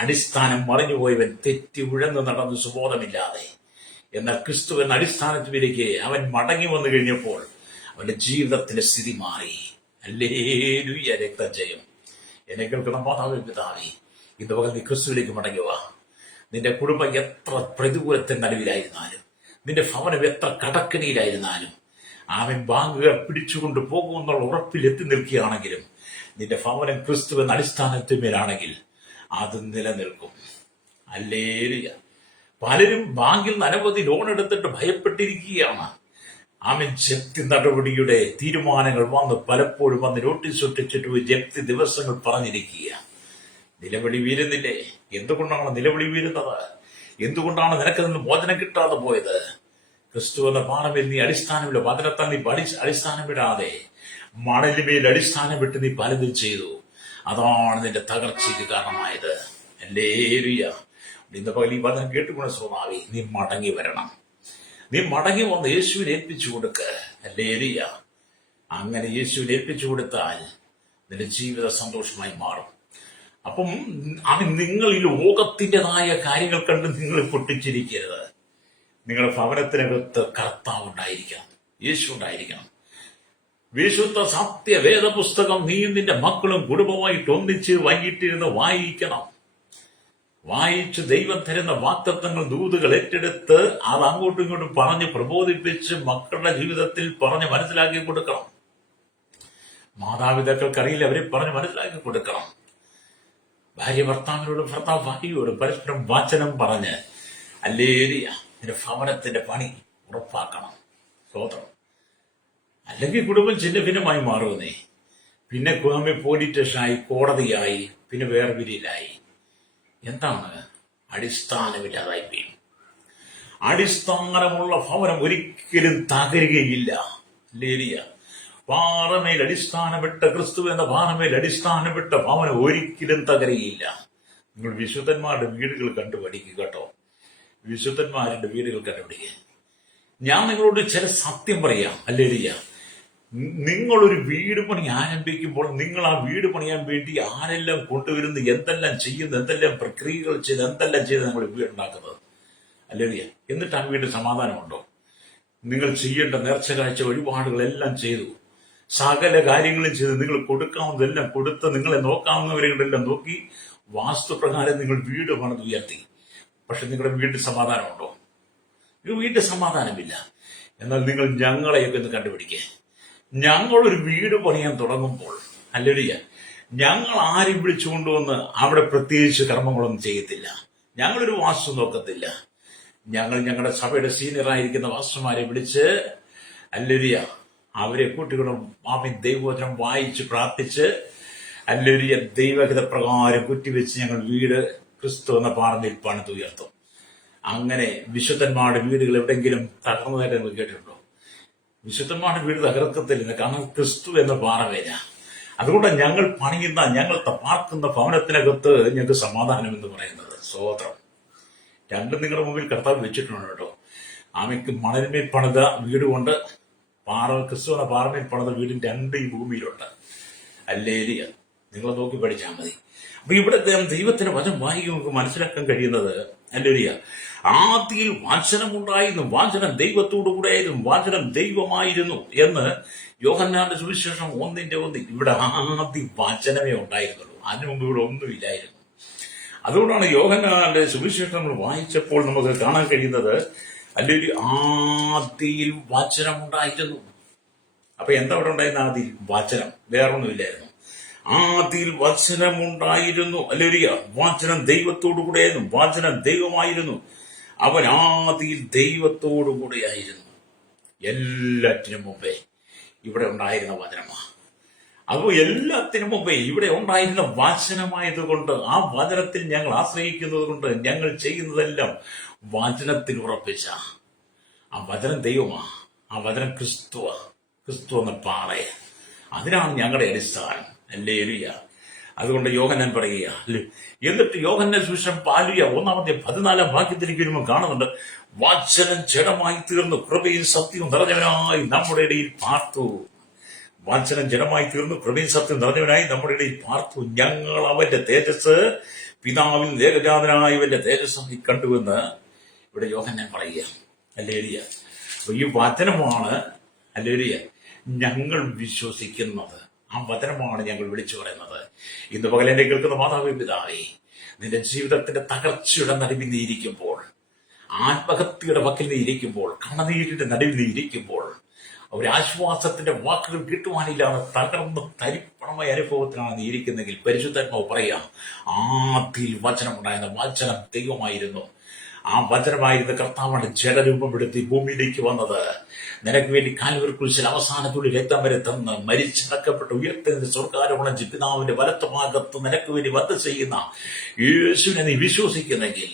അടിസ്ഥാനം മറിഞ്ഞുപോയവൻ തെറ്റി ഉഴന്ന് നടന്ന് സുബോധമില്ലാതെ. എന്നാൽ ക്രിസ്തു എന്ന അടിസ്ഥാനത്തിലേക്ക് അവൻ മടങ്ങി വന്നു കഴിഞ്ഞപ്പോൾ അവന്റെ ജീവിതത്തിന്റെ സ്ഥിതി മാറി. ഹല്ലേലൂയ. രക്തജയം. എന്നെ കേൾക്കണം മാതാവേ, പിതാവേ, ഇന്ന് പകൽ നീ ക്രിസ്തുവിലേക്ക് മടങ്ങുക. നിന്റെ കുടുംബം എത്ര പ്രതികൂലത്തിന്റെ നടുവിലായിരുന്നാലും, നിന്റെ ഭവനം എത്ര കടക്കണിയിലായിരുന്നാലും, അവൻ ബാങ്കുകൾ പിടിച്ചുകൊണ്ട് പോകുമെന്നുള്ള ഉറപ്പിൽ എത്തി നിൽക്കുകയാണെങ്കിലും നിന്റെ ഭവനം ക്രിസ്തു എന്ന അടിസ്ഥാനത്തിന്മേലാണെങ്കിൽ അത് നിലനിൽക്കും. ഹല്ലേലൂയ. പലരും ബാങ്കിൽ നിന്ന് അനവധി ലോൺ എടുത്തിട്ട് ഭയപ്പെട്ടിരിക്കുകയാണ്. അവൻ ജപ്തി നടപടിയുടെ തീരുമാനങ്ങൾ പലപ്പോഴും വന്ന് നോട്ടീസ് ഒട്ടിച്ചിട്ട് ജപ്തി ദിവസങ്ങൾ പറഞ്ഞിരിക്കുക. നിലവിളി വീരുന്നില്ലേ? എന്തുകൊണ്ടാണ് നിലവിളി വീരുന്നത്? എന്തുകൊണ്ടാണ് നിനക്ക് നിന്ന് മോചനം കിട്ടാതെ പോയത്? ക്രിസ്തു എന്ന പാറമേൽ നീ അടിസ്ഥാനമില്ല. വചനത്താൽ നീ അടിസ്ഥാനമിടാതെ മണലിമേൽ അടിസ്ഥാനം വിട്ട് നീ പലതും ചെയ്തു. അതാണ് നിന്റെ തകർച്ചയ്ക്ക് കാരണമായത്. ഹല്ലേലൂയ. ഇന്ന് പകൽ ഈ വചനം കേട്ടുകൊണ്ട് സ്വഭാവി നീ മടങ്ങി വരണം. നീ മടങ്ങി വന്ന് യേശുവിനെ ഏൽപ്പിച്ചു കൊടുക്ക. ഹല്ലേലൂയ. അങ്ങനെ യേശുവിനെ ഏൽപ്പിച്ചു കൊടുത്താൽ നിന്റെ ജീവിത സന്തോഷമായി മാറും. അപ്പം നിങ്ങൾ ഈ ലോകത്തിൻ്റെതായ കാര്യങ്ങൾ കണ്ട് നിങ്ങൾ പൊട്ടിച്ചിരിക്കരുത്. നിങ്ങളുടെ ഭവനത്തിനകത്ത് കർത്താവ് ഉണ്ടായിരിക്കണം, യേശു ഉണ്ടായിരിക്കണം. വിശുദ്ധ സത്യ വേദപുസ്തകം നീയും നിന്റെ മക്കളും കുടുംബമായിട്ട് ഒന്നിച്ച് വൈകിട്ടിരുന്ന് വായിക്കണം. വായിച്ച് ദൈവം തരുന്ന വാഗ്ദത്തങ്ങൾ ദൂതുകൾ ഏറ്റെടുത്ത് അത് അങ്ങോട്ടും ഇങ്ങോട്ടും പറഞ്ഞ് പ്രബോധിപ്പിച്ച് മക്കളുടെ ജീവിതത്തിൽ പറഞ്ഞ് മനസ്സിലാക്കി കൊടുക്കണം. മാതാപിതാക്കൾക്കറിയില്ല, അവരെ പറഞ്ഞ് മനസ്സിലാക്കി കൊടുക്കണം. ഭാര്യ ഭർത്താവിനോടും ഭർത്താവ് ഭാര്യയോടും പരസ്പരം വചനം പറഞ്ഞ് ഹല്ലേലൂയ നിന്റെ ഭവനത്തിന്റെ പണി ഉറപ്പാക്കണം. സ്തോത്രം. അല്ലെങ്കിൽ കുടുംബം ചിന്ന ഭിന്നമായി മാറുന്നേ. പിന്നെ പോലീസ് സ്റ്റേഷനായി, കോടതിയായി, പിന്നെ വേർപിരിയിലായി. എന്താണ്? അടിസ്ഥാനമില്ലാതായി പോയി. അടിസ്ഥാനമുള്ള ഭവനം ഒരിക്കലും തകരുകയില്ല. ഹല്ലേലൂയ. പാറമേൽ അടിസ്ഥാനപ്പെട്ട ക്രിസ്തു എന്ന പാറമേൽ അടിസ്ഥാനപ്പെട്ട ഭവനം ഒരിക്കലും തകരുകയില്ല. നിങ്ങൾ വിശുദ്ധന്മാരുടെ വീടുകൾ കണ്ടുപഠിക്കുക കേട്ടോ. വിശുദ്ധന്മാരുടെ വീടുകൾ കണ്ടുപിടിക്കുക. ഞാൻ നിങ്ങളോട് ചില സത്യം പറയാം. ഹല്ലേലൂയ. നിങ്ങളൊരു വീട് പണി ആരംഭിക്കുമ്പോൾ നിങ്ങൾ ആ വീട് പണിയാൻ വേണ്ടി ആരെല്ലാം കൊണ്ടുവരുന്നു, എന്തെല്ലാം ചെയ്യുന്നു, എന്തെല്ലാം പ്രക്രിയകൾ ചെയ്ത് എന്തെല്ലാം ചെയ്ത് നിങ്ങൾ വീടുണ്ടാക്കുന്നത്. ഹല്ലേലൂയ. എന്നിട്ട് ആ വീട് സമാധാനമുണ്ടോ? നിങ്ങൾ ചെയ്യേണ്ട നേർച്ച കാഴ്ച വഴിപാടുകളെല്ലാം ചെയ്തു, സകല കാര്യങ്ങളും ചെയ്ത് നിങ്ങൾ കൊടുക്കാവുന്നതെല്ലാം കൊടുത്ത് നിങ്ങളെ നോക്കാവുന്നവരെല്ലാം നോക്കി വാസ്തുപ്രകാരം നിങ്ങൾ വീട് പണിത് ഉയർത്തി. പക്ഷെ നിങ്ങളുടെ വീട്ടിൽ സമാധാനമുണ്ടോ? നിങ്ങൾ വീട്ടിൽ സമാധാനമില്ല. എന്നാൽ നിങ്ങൾ ഞങ്ങളെയൊക്കെ ഒന്ന് കണ്ടുപിടിക്കേ. ഞങ്ങളൊരു വീട് പണിയാൻ തുടങ്ങുമ്പോൾ ഹല്ലേലൂയ ഞങ്ങൾ ആരും വിളിച്ചുകൊണ്ടുവന്ന് അവിടെ പ്രത്യേകിച്ച് കർമ്മങ്ങളൊന്നും ചെയ്യത്തില്ല. ഞങ്ങളൊരു വാസ്തു നോക്കത്തില്ല. ഞങ്ങളുടെ സഭയുടെ സീനിയറായിരിക്കുന്ന വാസ്തുമാരെ വിളിച്ച് ഹല്ലേലൂയ അവരെ കുട്ടികളും ദൈവവചനം വായിച്ച് പ്രാർത്ഥിച്ച് അല്ലെങ്കിൽ ദൈവഹിത പ്രകാരം കുറ്റിവെച്ച് ഞങ്ങൾ വീട് ക്രിസ്തു എന്ന പാറമേൽ പണിതുയർത്തും. അങ്ങനെ വിശുദ്ധന്മാരുടെ വീടുകൾ എവിടെയെങ്കിലും തകർന്നതായിട്ട് നിങ്ങൾ കേട്ടിട്ടുണ്ടോ? വിശുദ്ധന്മാരുടെ വീട് തകർക്കത്തില്ല, കാരണം ക്രിസ്തു എന്ന പാറമേല. അതുകൊണ്ട് ഞങ്ങൾ പണിയുന്ന, ഞങ്ങൾ പാർക്കുന്ന ഭവനത്തിനകത്ത് ഞങ്ങൾക്ക് സമാധാനം എന്ന് പറയുന്നത് സ്വോത്രം. രണ്ടും നിങ്ങളുടെ മുമ്പിൽ കർത്താവ് വെച്ചിട്ടുണ്ട് കേട്ടോ. ആമയ്ക്ക് മണലിന്മേൽ പണിത വീടുകൊണ്ട് ക്രിസ്തു എന്ന പാറമേൽ പണിത വീടും രണ്ട് ഈ ഭൂമിയിലുണ്ട്. അല്ലേലിയ, നിങ്ങൾ നോക്കി പഠിച്ചാൽ മതി. അപ്പൊ ഇവിടെ ദൈവത്തിന്റെ വചനം വായിക്കും നമുക്ക് മനസ്സിലാക്കാൻ കഴിയുന്നത്, അല്ലേലിയ, ആദിയിൽ വചനമുണ്ടായിരുന്നു, വചനം ദൈവത്തോടു കൂടെ ആയിരുന്നു, വചനം ദൈവമായിരുന്നു എന്ന് യോഹന്നാന്റെ സുവിശേഷം 1:1. ഇവിടെ ആദ്യ വചനമേ ഉണ്ടായിരുന്നുള്ളൂ, അതിനു മുമ്പ് ഇവിടെ ഒന്നുമില്ലായിരുന്നു. അതുകൊണ്ടാണ് യോഹന്നാന്റെ സുവിശേഷം നമ്മൾ വായിച്ചപ്പോൾ നമുക്ക് കാണാൻ കഴിയുന്നത്, അല്ലെങ്കിൽ ആദിയിൽ വചനമുണ്ടായിരുന്നു. അപ്പൊ എന്താ അവിടെ ഉണ്ടായിരുന്ന? ആദിയിൽ വചനം, വേറൊന്നുമില്ലായിരുന്നു. ആദിയിൽ വചനമുണ്ടായിരുന്നു, അല്ലെങ്കിൽ വചനം ദൈവത്തോടു കൂടെയായിരുന്നു, വചനം ദൈവമായിരുന്നു. അവൻ ആദിയിൽ ദൈവത്തോടു കൂടെയായിരുന്നു. എല്ലാറ്റിനും മുമ്പേ ഇവിടെ ഉണ്ടായിരുന്ന വചനമാണ്. അപ്പോൾ എല്ലാത്തിനും മുമ്പേ ഇവിടെ ഉണ്ടായിരുന്ന വചനമായതുകൊണ്ട്, ആ വചനത്തിൽ ഞങ്ങൾ ആശ്രയിക്കുന്നത് കൊണ്ട് ഞങ്ങൾ ചെയ്യുന്നതെല്ലാം വചനത്തിൽ ഉറപ്പിച്ച ആ വചനം ദൈവമാ, ആ വചനം ക്രിസ്തുവ, ക്രിസ്തു എന്ന പാറയ. അതിനാണ് ഞങ്ങളുടെ അടിസ്ഥാനം. ഹല്ലേലൂയ. അതുകൊണ്ട് യോഹന്നാൻ പറയുക, എന്നിട്ട് യോഹന്നാൻ സുവിശേഷം 1:14 വാക്യത്തിലേക്ക് വരുമ്പോൾ കാണുന്നുണ്ട്, വചനം ജഡമായി തീർന്നു, കൃപയും സത്യവും നിറഞ്ഞവനായി നമ്മുടെ ഇടയിൽ പാർത്തു. വചനം ജഡമായി തീർന്നു, കൃപയും സത്യം നിറഞ്ഞവനായി നമ്മുടെ ഇടയിൽ പാർത്തു. ഞങ്ങൾ അവന്റെ തേജസ്, പിതാവിൽ ഏകജാതനായവന്റെ തേജസ്സായി കണ്ടുവെന്ന് ഇവിടെ യോഹന്നാൻ പറയുക. ഹല്ലേലൂയ. അപ്പൊ ഈ വചനമാണ്, ഹല്ലേലൂയ, ഞങ്ങൾ വിശ്വസിക്കുന്നത്. ആ വചനമാണ് ഞങ്ങൾ വിളിച്ചു പറയുന്നത്. ഇന്ന് പകൽ എന്നെ കേൾക്കുന്ന മാതാവേ, പിതാവേ, നിന്റെ ജീവിതത്തിന്റെ തകർച്ചയുടെ നടുവിൽ നീ ഇരിക്കുമ്പോൾ, ആത്മഹത്യയുടെ വക്കിൽ നീ ഇരിക്കുമ്പോൾ, കണ്ണുനീരിന്റെ നടുവിൽ നീ ഇരിക്കുമ്പോൾ, ഒരാശ്വാസത്തിന്റെ വാക്കുകൾ കിട്ടുവാനില്ലാതെ തകർന്ന് തരിപ്പണമായ അനുഭവത്തിലാണ് നീ ഇരിക്കുന്നെങ്കിൽ, പരിശുദ്ധാത്മാവ് പറയാം, ആദിയിൽ വചനം ഉണ്ടായിരുന്ന വചനം ദൈവമായിരുന്നു. ആ വചനമായിരുന്ന കർത്താവാണ് ജലരൂപമെടുത്ത് ഭൂമിയിലേക്ക് വന്നത്. നിനക്ക് വേണ്ടി കാൽവരി ക്രൂശിൽ അവസാനത്തുള്ളി രക്തം വരെ തന്ന് മരിച്ചടക്കപ്പെട്ട് ഉയർത്തുന്ന സ്വർഗ്ഗാരോഹണം ചെയ്ത് പിതാവിന്റെ വലത്ത് ഭാഗത്ത് നിനക്ക് വേണ്ടി വധ ചെയ്യുന്ന യേശുവിനെ നീ വിശ്വസിക്കുന്നെങ്കിൽ,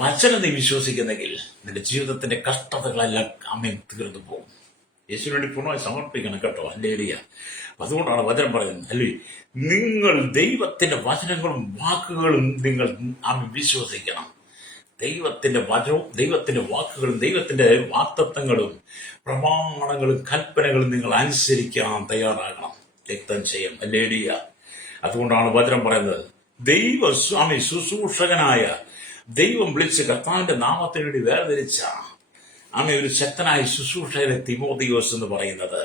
വചനം നീ വിശ്വസിക്കുന്നെങ്കിൽ, നിന്റെ ജീവിതത്തിന്റെ കഷ്ടതകളെല്ലാം അമ്മയും തീർന്നു പോകും. യേശുവിന് വേണ്ടി പൂർണ്ണമായി സമർപ്പിക്കണം കേട്ടോ. ഹല്ലേലൂയ. അതുകൊണ്ടാണ് വചനം പറയുന്നത്, അല്ലേ, നിങ്ങൾ ദൈവത്തിന്റെ വചനങ്ങളും വാക്കുകളും നിങ്ങൾ വിശ്വസിക്കണം. ദൈവത്തിന്റെ വചനവും ദൈവത്തിന്റെ വാക്കുകളും ദൈവത്തിന്റെ വാഗ്ദത്തങ്ങളും പ്രമാണങ്ങളും കൽപ്പനകളും നിങ്ങൾ അനുസരിക്കാൻ തയ്യാറാകണം. രക്തം ചെയ്യും. ഹല്ലേലൂയ. അതുകൊണ്ടാണ് വചനം പറയുന്നത്, ദൈവസ്വാമി ശുശ്രൂഷകനായ ദൈവം വിളിച്ച് കർത്താവിന്റെ നാമത്തിന് വേണ്ടി വേർതിരിച്ച ഒരു ശക്തനായ ശുശ്രൂഷകനെ തിമോഥെയോസ് എന്ന് പറയുന്നത്.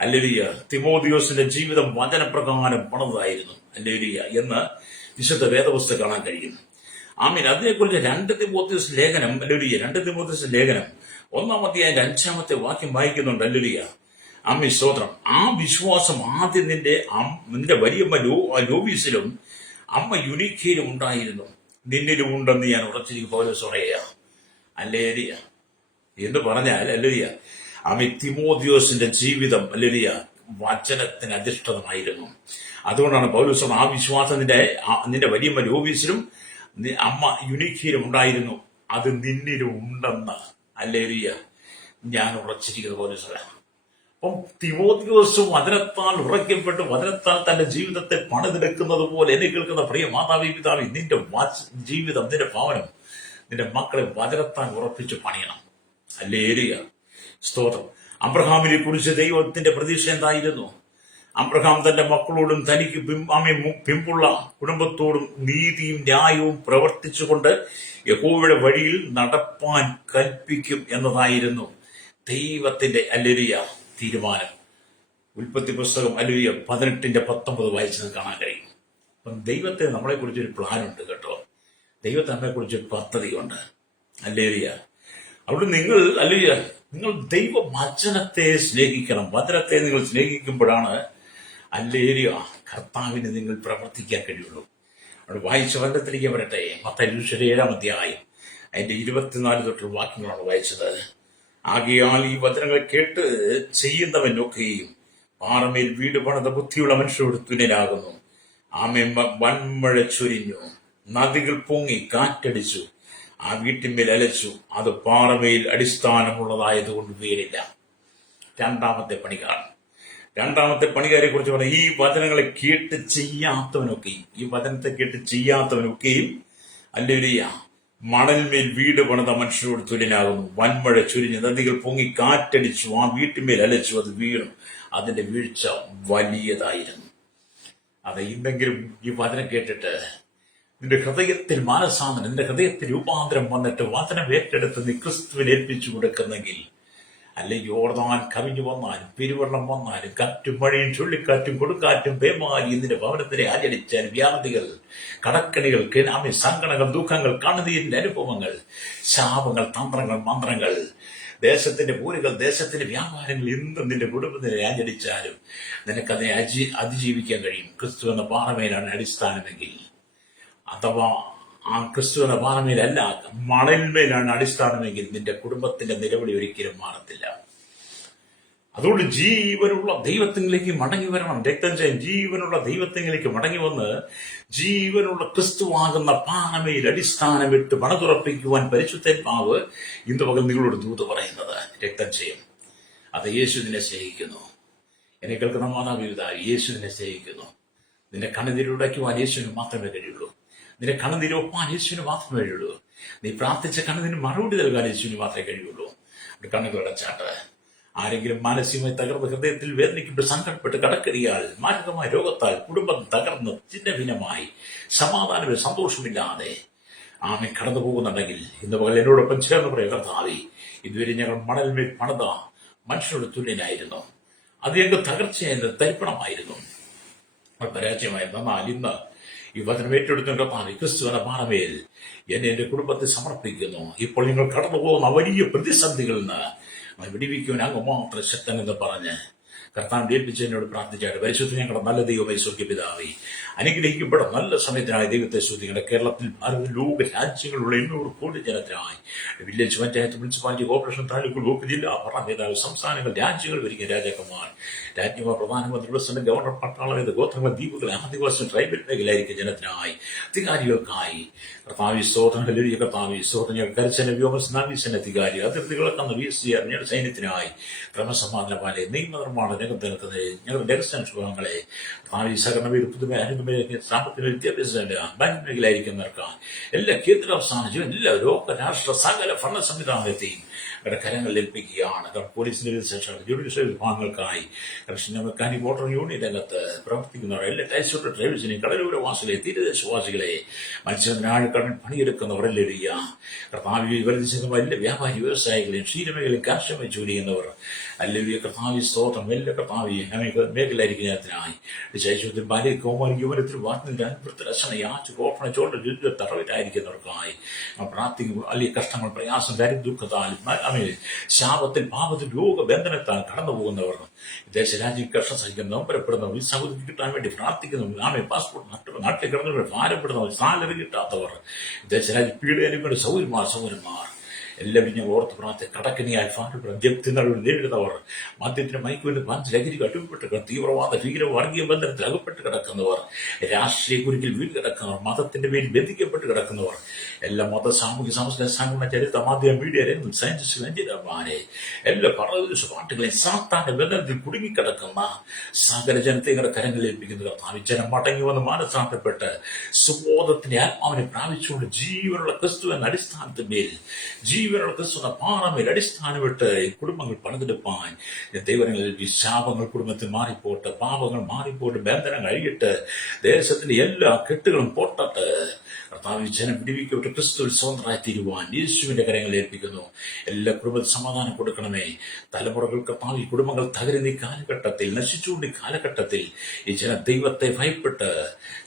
ഹല്ലേലൂയ. തിമോഥെയോസിന്റെ ജീവിതം വചനപ്രകാരം പണിതായിരുന്നു. ഹല്ലേലൂയ എന്ന് വിശുദ്ധ വേദപുസ്തകം കാണാൻ കഴിയും. അതിനെക്കുറിച്ച് 2 തിമോഥെയോസ് ലേഖനം, ഹല്ലേലൂയ, 2 തിമോഥെയോസ് ലേഖനം 1-5 വാക്യം വായിക്കുന്നുണ്ട്. ഹല്ലേലൂയ. സ്തോത്രം. ആ വിശ്വാസം ആദ്യം നിന്റെ വലിയമ്മ ലോബീസിലും അമ്മ യുനിക്കയിലും ഉണ്ടായിരുന്നു, നിന്നിലും ഉണ്ടെന്ന് ഞാൻ ഉറച്ചിരിക്കും. പൗലോസ് പറയുക. ഹല്ലേലൂയ എന്ന് പറഞ്ഞാൽ, ഹല്ലേലൂയ, തിമോഥെയോസിന്റെ ജീവിതം, ഹല്ലേലൂയ, വചനത്തിന് അധിഷ്ഠിതമായിരുന്നു. അതുകൊണ്ടാണ് പൗലോസ് ആ വിശ്വാസം നിന്റെ വലിയമ്മ ലോബീസിലും അമ്മ യുനിക്കയിലും ഉണ്ടായിരുന്നു, അത് നിന്നിലും ഉണ്ടെന്ന്, ഹല്ലേലൂയ, ഞാൻ ഉറച്ചിരിക്കുന്നത് പൗലോസ്. അപ്പം തിമോഥെയോസ് വചനത്താൽ ഉറയ്ക്കപ്പെട്ട് വചനത്താൽ തന്റെ ജീവിതത്തെ പണിതെടുക്കുന്നത് പോലെ എന്നെ കേൾക്കുന്ന പ്രിയ മാതാവി, പിതാവി, നിന്റെ ജീവിതം, നിന്റെ ഭവനം, നിന്റെ മക്കളെ വചനത്താൽ ഉറപ്പിച്ച് പണിയണം. ഹല്ലേലൂയ. സ്തോത്രം. അബ്രഹാമിനെ കുറിച്ച് ദൈവത്തിന്റെ പ്രതീക്ഷ എന്തായിരുന്നു? അബ്രഹാം തന്റെ മക്കളോടും തനിക്ക് പിമ്പുള്ള കുടുംബത്തോടും നീതിയും ന്യായവും പ്രവർത്തിച്ചുകൊണ്ട് യഹോവയുടെ വഴിയിൽ നടപ്പാൻ കൽപ്പിക്കും എന്നതായിരുന്നു ദൈവത്തിന്റെ, ഹല്ലേലൂയ, തീരുമാനം. ഉൽപ്പത്തി പുസ്തകം, ഹല്ലേലൂയ, 18-19 വായിച്ചത് കാണാൻ കഴിയും. അപ്പം ദൈവത്തെ നമ്മളെ കുറിച്ചൊരു പ്ലാനുണ്ട് കേട്ടോ. ദൈവത്തെ നമ്മളെ കുറിച്ചൊരു പദ്ധതിയുണ്ട്. ഹല്ലേലൂയ. അവിടെ നിങ്ങൾ, ഹല്ലേലൂയ, നിങ്ങൾ ദൈവ വചനത്തെ സ്നേഹിക്കണം. വചനത്തെ നിങ്ങൾ സ്നേഹിക്കുമ്പോഴാണ്, ഹല്ലേലൂയ, കർത്താവിന് നിങ്ങൾ പ്രവർത്തിക്കാൻ കഴിയുള്ളൂ. അവിടെ വായിച്ച വചനത്തിലേക്ക് വരട്ടെ. മത്തായി 7-ാം അധ്യായം അതിന്റെ 24 തൊട്ടുള്ള വാക്യങ്ങളാണ് വായിച്ചത്. ആകയാൽ ഈ വചനങ്ങൾ കേട്ട് ചെയ്യുന്നവനൊക്കെയും പാറമേൽ വീട് പണിത ബുദ്ധിയുള്ള മനുഷ്യരോട് തുല്യനാകുന്നു. ആമേ. വൻമഴ ചൊരിഞ്ഞു, നദികൾ പൊങ്ങി, കാറ്റടിച്ചു, ആ വീട്ടിന്മേൽ അലച്ചു. അത് പാറമേൽ അടിസ്ഥാനമുള്ളതായതുകൊണ്ട് വീടില്ല. രണ്ടാമത്തെ പണികാരെ കുറിച്ച് പറഞ്ഞ ഈ വചനങ്ങളെ കേട്ട് ചെയ്യാത്തവനൊക്കെയും, ഈ വചനത്തെ കേട്ട് ചെയ്യാത്തവനൊക്കെയും ഹല്ലേലൂയ, മണൽമേൽ വീട് പണിത മനുഷ്യരോട് തുല്യനാകുന്നു. വൻമഴ ചുരിഞ്ഞ്, നദികൾ പൊങ്ങി, കാറ്റടിച്ചു, ആ വീട്ടിന്മേൽ അലച്ചു, അത് വീണു. അതിന്റെ വീഴ്ച വലിയതായിരുന്നു. അത് ഇന്നെങ്കിലും ഈ വചനം കേട്ടിട്ട് നിന്റെ ഹൃദയത്തിൽ മാനസാന്തരം, നിന്റെ ഹൃദയത്തിൽ രൂപാന്തരം വന്നിട്ട് വചനം ഏറ്റെടുത്ത് നീ ക്രിസ്തുവിനെ ഏൽപ്പിച്ചു കൊടുക്കുന്നെങ്കിൽ, അല്ലെങ്കിൽ യോർദാൻ കവിഞ്ഞു വന്നാലും, പെരുവെള്ളം വന്നാലും, കാറ്റും മഴയും ചുഴലിക്കാറ്റും കൊടുങ്കാറ്റും പേമാരി ഇതിന്റെ ഭവനത്തിനെ ആചരിച്ചാലും, വ്യാധികൾ, കടക്കണികൾ, കിനാമി, സങ്കടങ്ങൾ, ദുഃഖങ്ങൾ, കണ്ണുനീരിന്റെ അനുഭവങ്ങൾ, ശാപങ്ങൾ, തന്ത്രങ്ങൾ, മന്ത്രങ്ങൾ, ദേശത്തിന്റെ പൂരുകൾ, ദേശത്തിന്റെ വ്യാപാരങ്ങൾ എന്തും നിന്റെ കുടുംബത്തിനെ ആചരിച്ചാലും നിനക്കതിനെ അതിജീവിക്കാൻ കഴിയും. ക്രിസ്തു എന്ന പാറമേലാണ് അടിസ്ഥാനമെങ്കിൽ, അഥവാ ആ ക്രിസ്തു എന്ന പാറമേലല്ല, മണലിന്മേലാണ് അടിസ്ഥാനമെങ്കിൽ നിന്റെ കുടുംബത്തിന്റെ നിലവിളി ഒരിക്കലും മാറത്തില്ല. അതുകൊണ്ട് ജീവനുള്ള ദൈവത്തിലേക്ക് മടങ്ങി വരണം. രക്തം ചെയ്യാൻ ജീവനുള്ള ദൈവത്തിലേക്ക് മടങ്ങി വന്ന് ജീവനുള്ള ക്രിസ്തുവാകുന്ന പാറമേൽ അടിസ്ഥാനമിട്ട് പണതുറപ്പിക്കുവാൻ പരിശുദ്ധാത്മാവ് ഇന്ന് പകൽ നിങ്ങളോട് ദൂത് പറയുന്നത്. രക്തം ചെയ്യും. അത് യേശു നിന്നെ സ്നേഹിക്കുന്നു. എന്നെ കേൾക്കുന്ന മാതാപിതാവ്, യേശു നിന്നെ സ്നേഹിക്കുന്നു. നിന്റെ കണ്ണുനീരുടയ്ക്കുവാൻ യേശുവിന് മാത്രമേ കഴിയുള്ളൂ. നിന്റെ കണ്ണുനീരൊപ്പാൻ യേശുവിന് മാത്രമേ കഴിയുള്ളൂ. നീ പ്രാർത്ഥിച്ച കണ്ണുനീര് മറുപടി നൽകാൻ യേശുവിന് മാത്രമേ കഴിയുള്ളൂ. കണ്ണുകൾ അടച്ചാട്ട്. ആരെങ്കിലും മാനസികമായി തകർന്ന് ഹൃദയത്തിൽ വേദനിക്കപ്പെട്ട് സങ്കടപ്പെട്ട് കടക്കരിയാൽ, മാരകമായ രോഗത്താൽ കുടുംബം തകർന്ന് ചിഹ്നഭിന്നമായി സമാധാനവും സന്തോഷമില്ലാതെ ആമെ കടന്നു പോകുന്നുണ്ടെങ്കിൽ ഇന്ന് പകൽ എന്നോടൊപ്പം ചേർന്ന് പറയുക, കർത്താവേ, ഇതുവരെ ഞങ്ങൾ മണൽമേൽ പണിത മനുഷ്യരോട് തുല്യനായിരുന്നു. അത് ഞങ്ങൾക്ക് തകർച്ചയായിരുന്നു, തരിപ്പണമായിരുന്നു, പരാജയമായിരുന്നു. എന്നാൽ ഇന്ന് ഈ വചനം ഏറ്റെടുത്ത കർത്താവേ, ക്രിസ്തു എന്ന പാറമേൽ എന്റെ കുടുംബത്തെ സമർപ്പിക്കുന്നു. ഇപ്പോൾ നിങ്ങൾ കടന്നു പോകുന്ന വലിയ പ്രതിസന്ധികളിൽ നിന്ന് വിടിവിക്കുവാൻ അങ്ങ് മാത്രം ശക്തനെന്ന് പറഞ്ഞ് കർത്താവിനെ ഏൽപ്പിച്ച് എന്നോട് പ്രാർത്ഥിച്ചായിട്ട്, പരിശുദ്ധ ഞങ്ങളുടെ നല്ല ദൈവമായി സ്വർഗ്ഗ പിതാവേ, അനുഗ്രഹിക്കപ്പെട്ട നല്ല സമയത്തിനായി ദൈവത്തെ സ്തുതിക്കണം. കേരളത്തിൽ, ഭാരത, ലോക രാജ്യങ്ങളുള്ള 800 കോടി ജനത്തിനായി village panchayat, municipality, corporation, taluk, block, ജില്ലാ ഭരണനേതാവ്, സംസ്ഥാനങ്ങൾ, രാജ്യങ്ങൾ ഭരിക്കുന്ന രാജാക്കന്മാർ, രാജ്യമാർ, പ്രധാനമന്ത്രി, പ്രസിഡന്റ്, ഗവർണർ, പട്ടാളവേദ, ഗോത്രങ്ങൾ, ദ്വീപുകൾ, ആദിവാസി, ട്രൈബൽ മേഖലയായിരിക്കും ജനത്തിനായി, അധികാരികൾക്കായി കർത്താവി സ്തോത്രം, ഹല്ലേലൂയ. കർത്താവി സ്തോത്രം. ഞങ്ങൾ കരസേന, വ്യോമസേന, നാവികസേന അധികാരി, അതിർത്തികളൊക്കെ VSR ഞങ്ങളുടെ സൈന്യത്തിനായി, ക്രമസമാധാന പാലേ, നിയമനിർമ്മാണ രംഗത്ത് ഞങ്ങളുടെ രഹസ്യ വിഭാഗങ്ങളെ കർത്താവി സഹകരണ പുതുമ, അനുഗമ, സാമ്പത്തിക, വിദ്യാഭ്യാസ ബാങ്ക് മേഖലയായിരിക്കുന്നവർക്ക് എല്ലാ കേന്ദ്രാവസാനം എല്ലാ ലോക രാഷ്ട്ര സകല ഭരണ സംവിധാനത്തെയും അവരുടെ കരങ്ങളിൽ ഏൽപ്പിക്കുകയാണ്. പോലീസിന്റെ ശേഷം ജുഡീഷ്യൽ വിഭാഗങ്ങൾക്കായി മെക്കാനിക് വോട്ടർ യൂണിയൻ രംഗത്ത് പ്രവർത്തിക്കുന്നവർ, എല്ലാ ടൈസോട്ട് ഡ്രൈവേഴ്സിനെയും, കടലോരവാസികളെ, തീരദേശവാസികളെ, മത്സ്യബന്ധനാഴക്കടൽ പണിയെടുക്കുന്നവരല്ലേറിയ കർത്താവി, വലുതിശമായ എല്ലാ വ്യാപാരി വ്യവസായികളെയും, ക്ഷീരമേഖലയും, കാർഷികമായി ജോലി ചെയ്യുന്നവർ, അല്ലെങ്കിൽ കർത്താവി സ്തോത്രം, എല്ലാ കർത്താവി മേഖലയായിരിക്കുന്നതിനായി ശൈശവത്തിൽ, ബാല്യ, കൗമാര, യുവനത്തിൽ, വാർത്തയിൽ, രക്ഷണ, യാച്ച്, കോപ്പണ, ചോട്ട, യുദ്ധ തടവിലായിരിക്കുന്നവർക്കായി പ്രാർത്ഥിക്കും. അല്ലെങ്കിൽ കഷ്ടങ്ങൾ, പ്രയാസം, കാര്യം, ദുഃഖത്താൽ, ശാപത്തിൽ, പാപത്തിൽ, രോഗബന്ധനത്താൽ കടന്നു പോകുന്നവർ, ദേശരാജ്യം കഷ്ടം സഹിക്കുന്ന, നൊമ്പരപ്പെടുന്നവർ, സൗകര്യം കിട്ടാൻ വേണ്ടി പ്രാർത്ഥിക്കുന്നവർ, പാസ്പോർട്ട് നാട്ടിൽ കിടന്നവർ, ഭാരപ്പെടുന്നവർ, സാലറി കിട്ടാത്തവർ, ദേശരാജ്യം പീഡകരുടെ സൗകര്യമാർ എല്ലാവരും ഞങ്ങൾ ഓർത്ത് പ്രാർത്ഥന. കടക്കനിയായി ഭാരപ്പെടുന്ന, ജപ്തികൾ നേരിടുന്നവർ, മദ്യത്തിന്, മയക്കുവിന്, ലഹരിക്ക് അടിമപ്പെട്ട് തീവ്രവാദ, ഭീകര, വർഗീയ ബന്ധനത്തിൽ അകപ്പെട്ട് കിടക്കുന്നവർ, രാഷ്ട്രീയ കുരുക്കിൽ വീട് കിടക്കുന്നവർ, മതത്തിന്റെ പേരിൽ ബന്ധിക്കപ്പെട്ട് കിടക്കുന്നവർ, എല്ലാ മത, സാമൂഹ്യ, സാംസ്കാരിക, സംഘടന, ചരിത്ര, മാധ്യമ, മീഡിയ രംഗം, സയൻസിസ്റ്റ്, എഞ്ചിനീയർമാരെ, എല്ലാ പരദേശ പാട്ടുകളെയും സാത്താന്റെ ബന്ധനത്തിൽ കുടുങ്ങിക്കിടക്കുന്ന സകല ജനതയുടെ കരങ്ങളിൽ ഏൽപ്പിക്കുന്ന കർത്താവ്, ജനം മടങ്ങി വന്ന് മാനസാന്തരപ്പെട്ട് സുബോധത്തിന്റെ ആത്മാവിനെ പ്രാപിച്ചുകൊണ്ട് ജീവനുള്ള ക്രിസ്തു എന്ന അടിസ്ഥാനത്തിന്മേൽ, ജീവനുള്ള ക്രിസ്തു എന്ന പാറമേൽ അടിസ്ഥാനമിട്ട് കുടുംബങ്ങൾ പണിതെടുപ്പാൻ ദൈവങ്ങളിൽ ശാപങ്ങൾ കുടുംബത്തിൽ മാറിപ്പോട്ട്, പാപങ്ങൾ മാറിപ്പോട്ട്, ബന്ധനങ്ങൾ അഴിയിട്ട്, ദേശത്തിന്റെ എല്ലാ കെട്ടുകളും പൊട്ടട്ട് കർത്താവ് ജനം വിടിവിക്കപ്പെട്ട് ക്രിസ്തുവിൽ സ്വതന്ത്രമായി തീരുവാൻ യേശുവിന്റെ കരങ്ങളിൽ ഏൽപ്പിക്കുന്നു. എല്ലാ കുടുംബത്തിൽ സമാധാനം കൊടുക്കണമേ. തലമുറകൾ കർത്താവ്, ഈ കുടുംബങ്ങൾ തകരുന്ന ഈ കാലഘട്ടത്തിൽ, നശിച്ചുകൊണ്ട് ഈ കാലഘട്ടത്തിൽ ഈ ജനം ദൈവത്തെ ഭയപ്പെട്ട്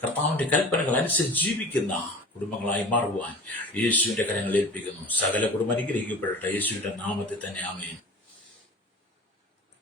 കർത്താവിന്റെ കൽപ്പനകൾ അനുസരിച്ച് ജീവിക്കുന്ന കുടുംബങ്ങളായി മാറുവാൻ യേശുവിന്റെ കരങ്ങളിൽ ഏൽപ്പിക്കുന്നു. സകല കുടുംബം അനുഗ്രഹിക്കപ്പെടട്ടെ. യേശുവിന്റെ നാമത്തിൽ തന്നെ ആമേൻ.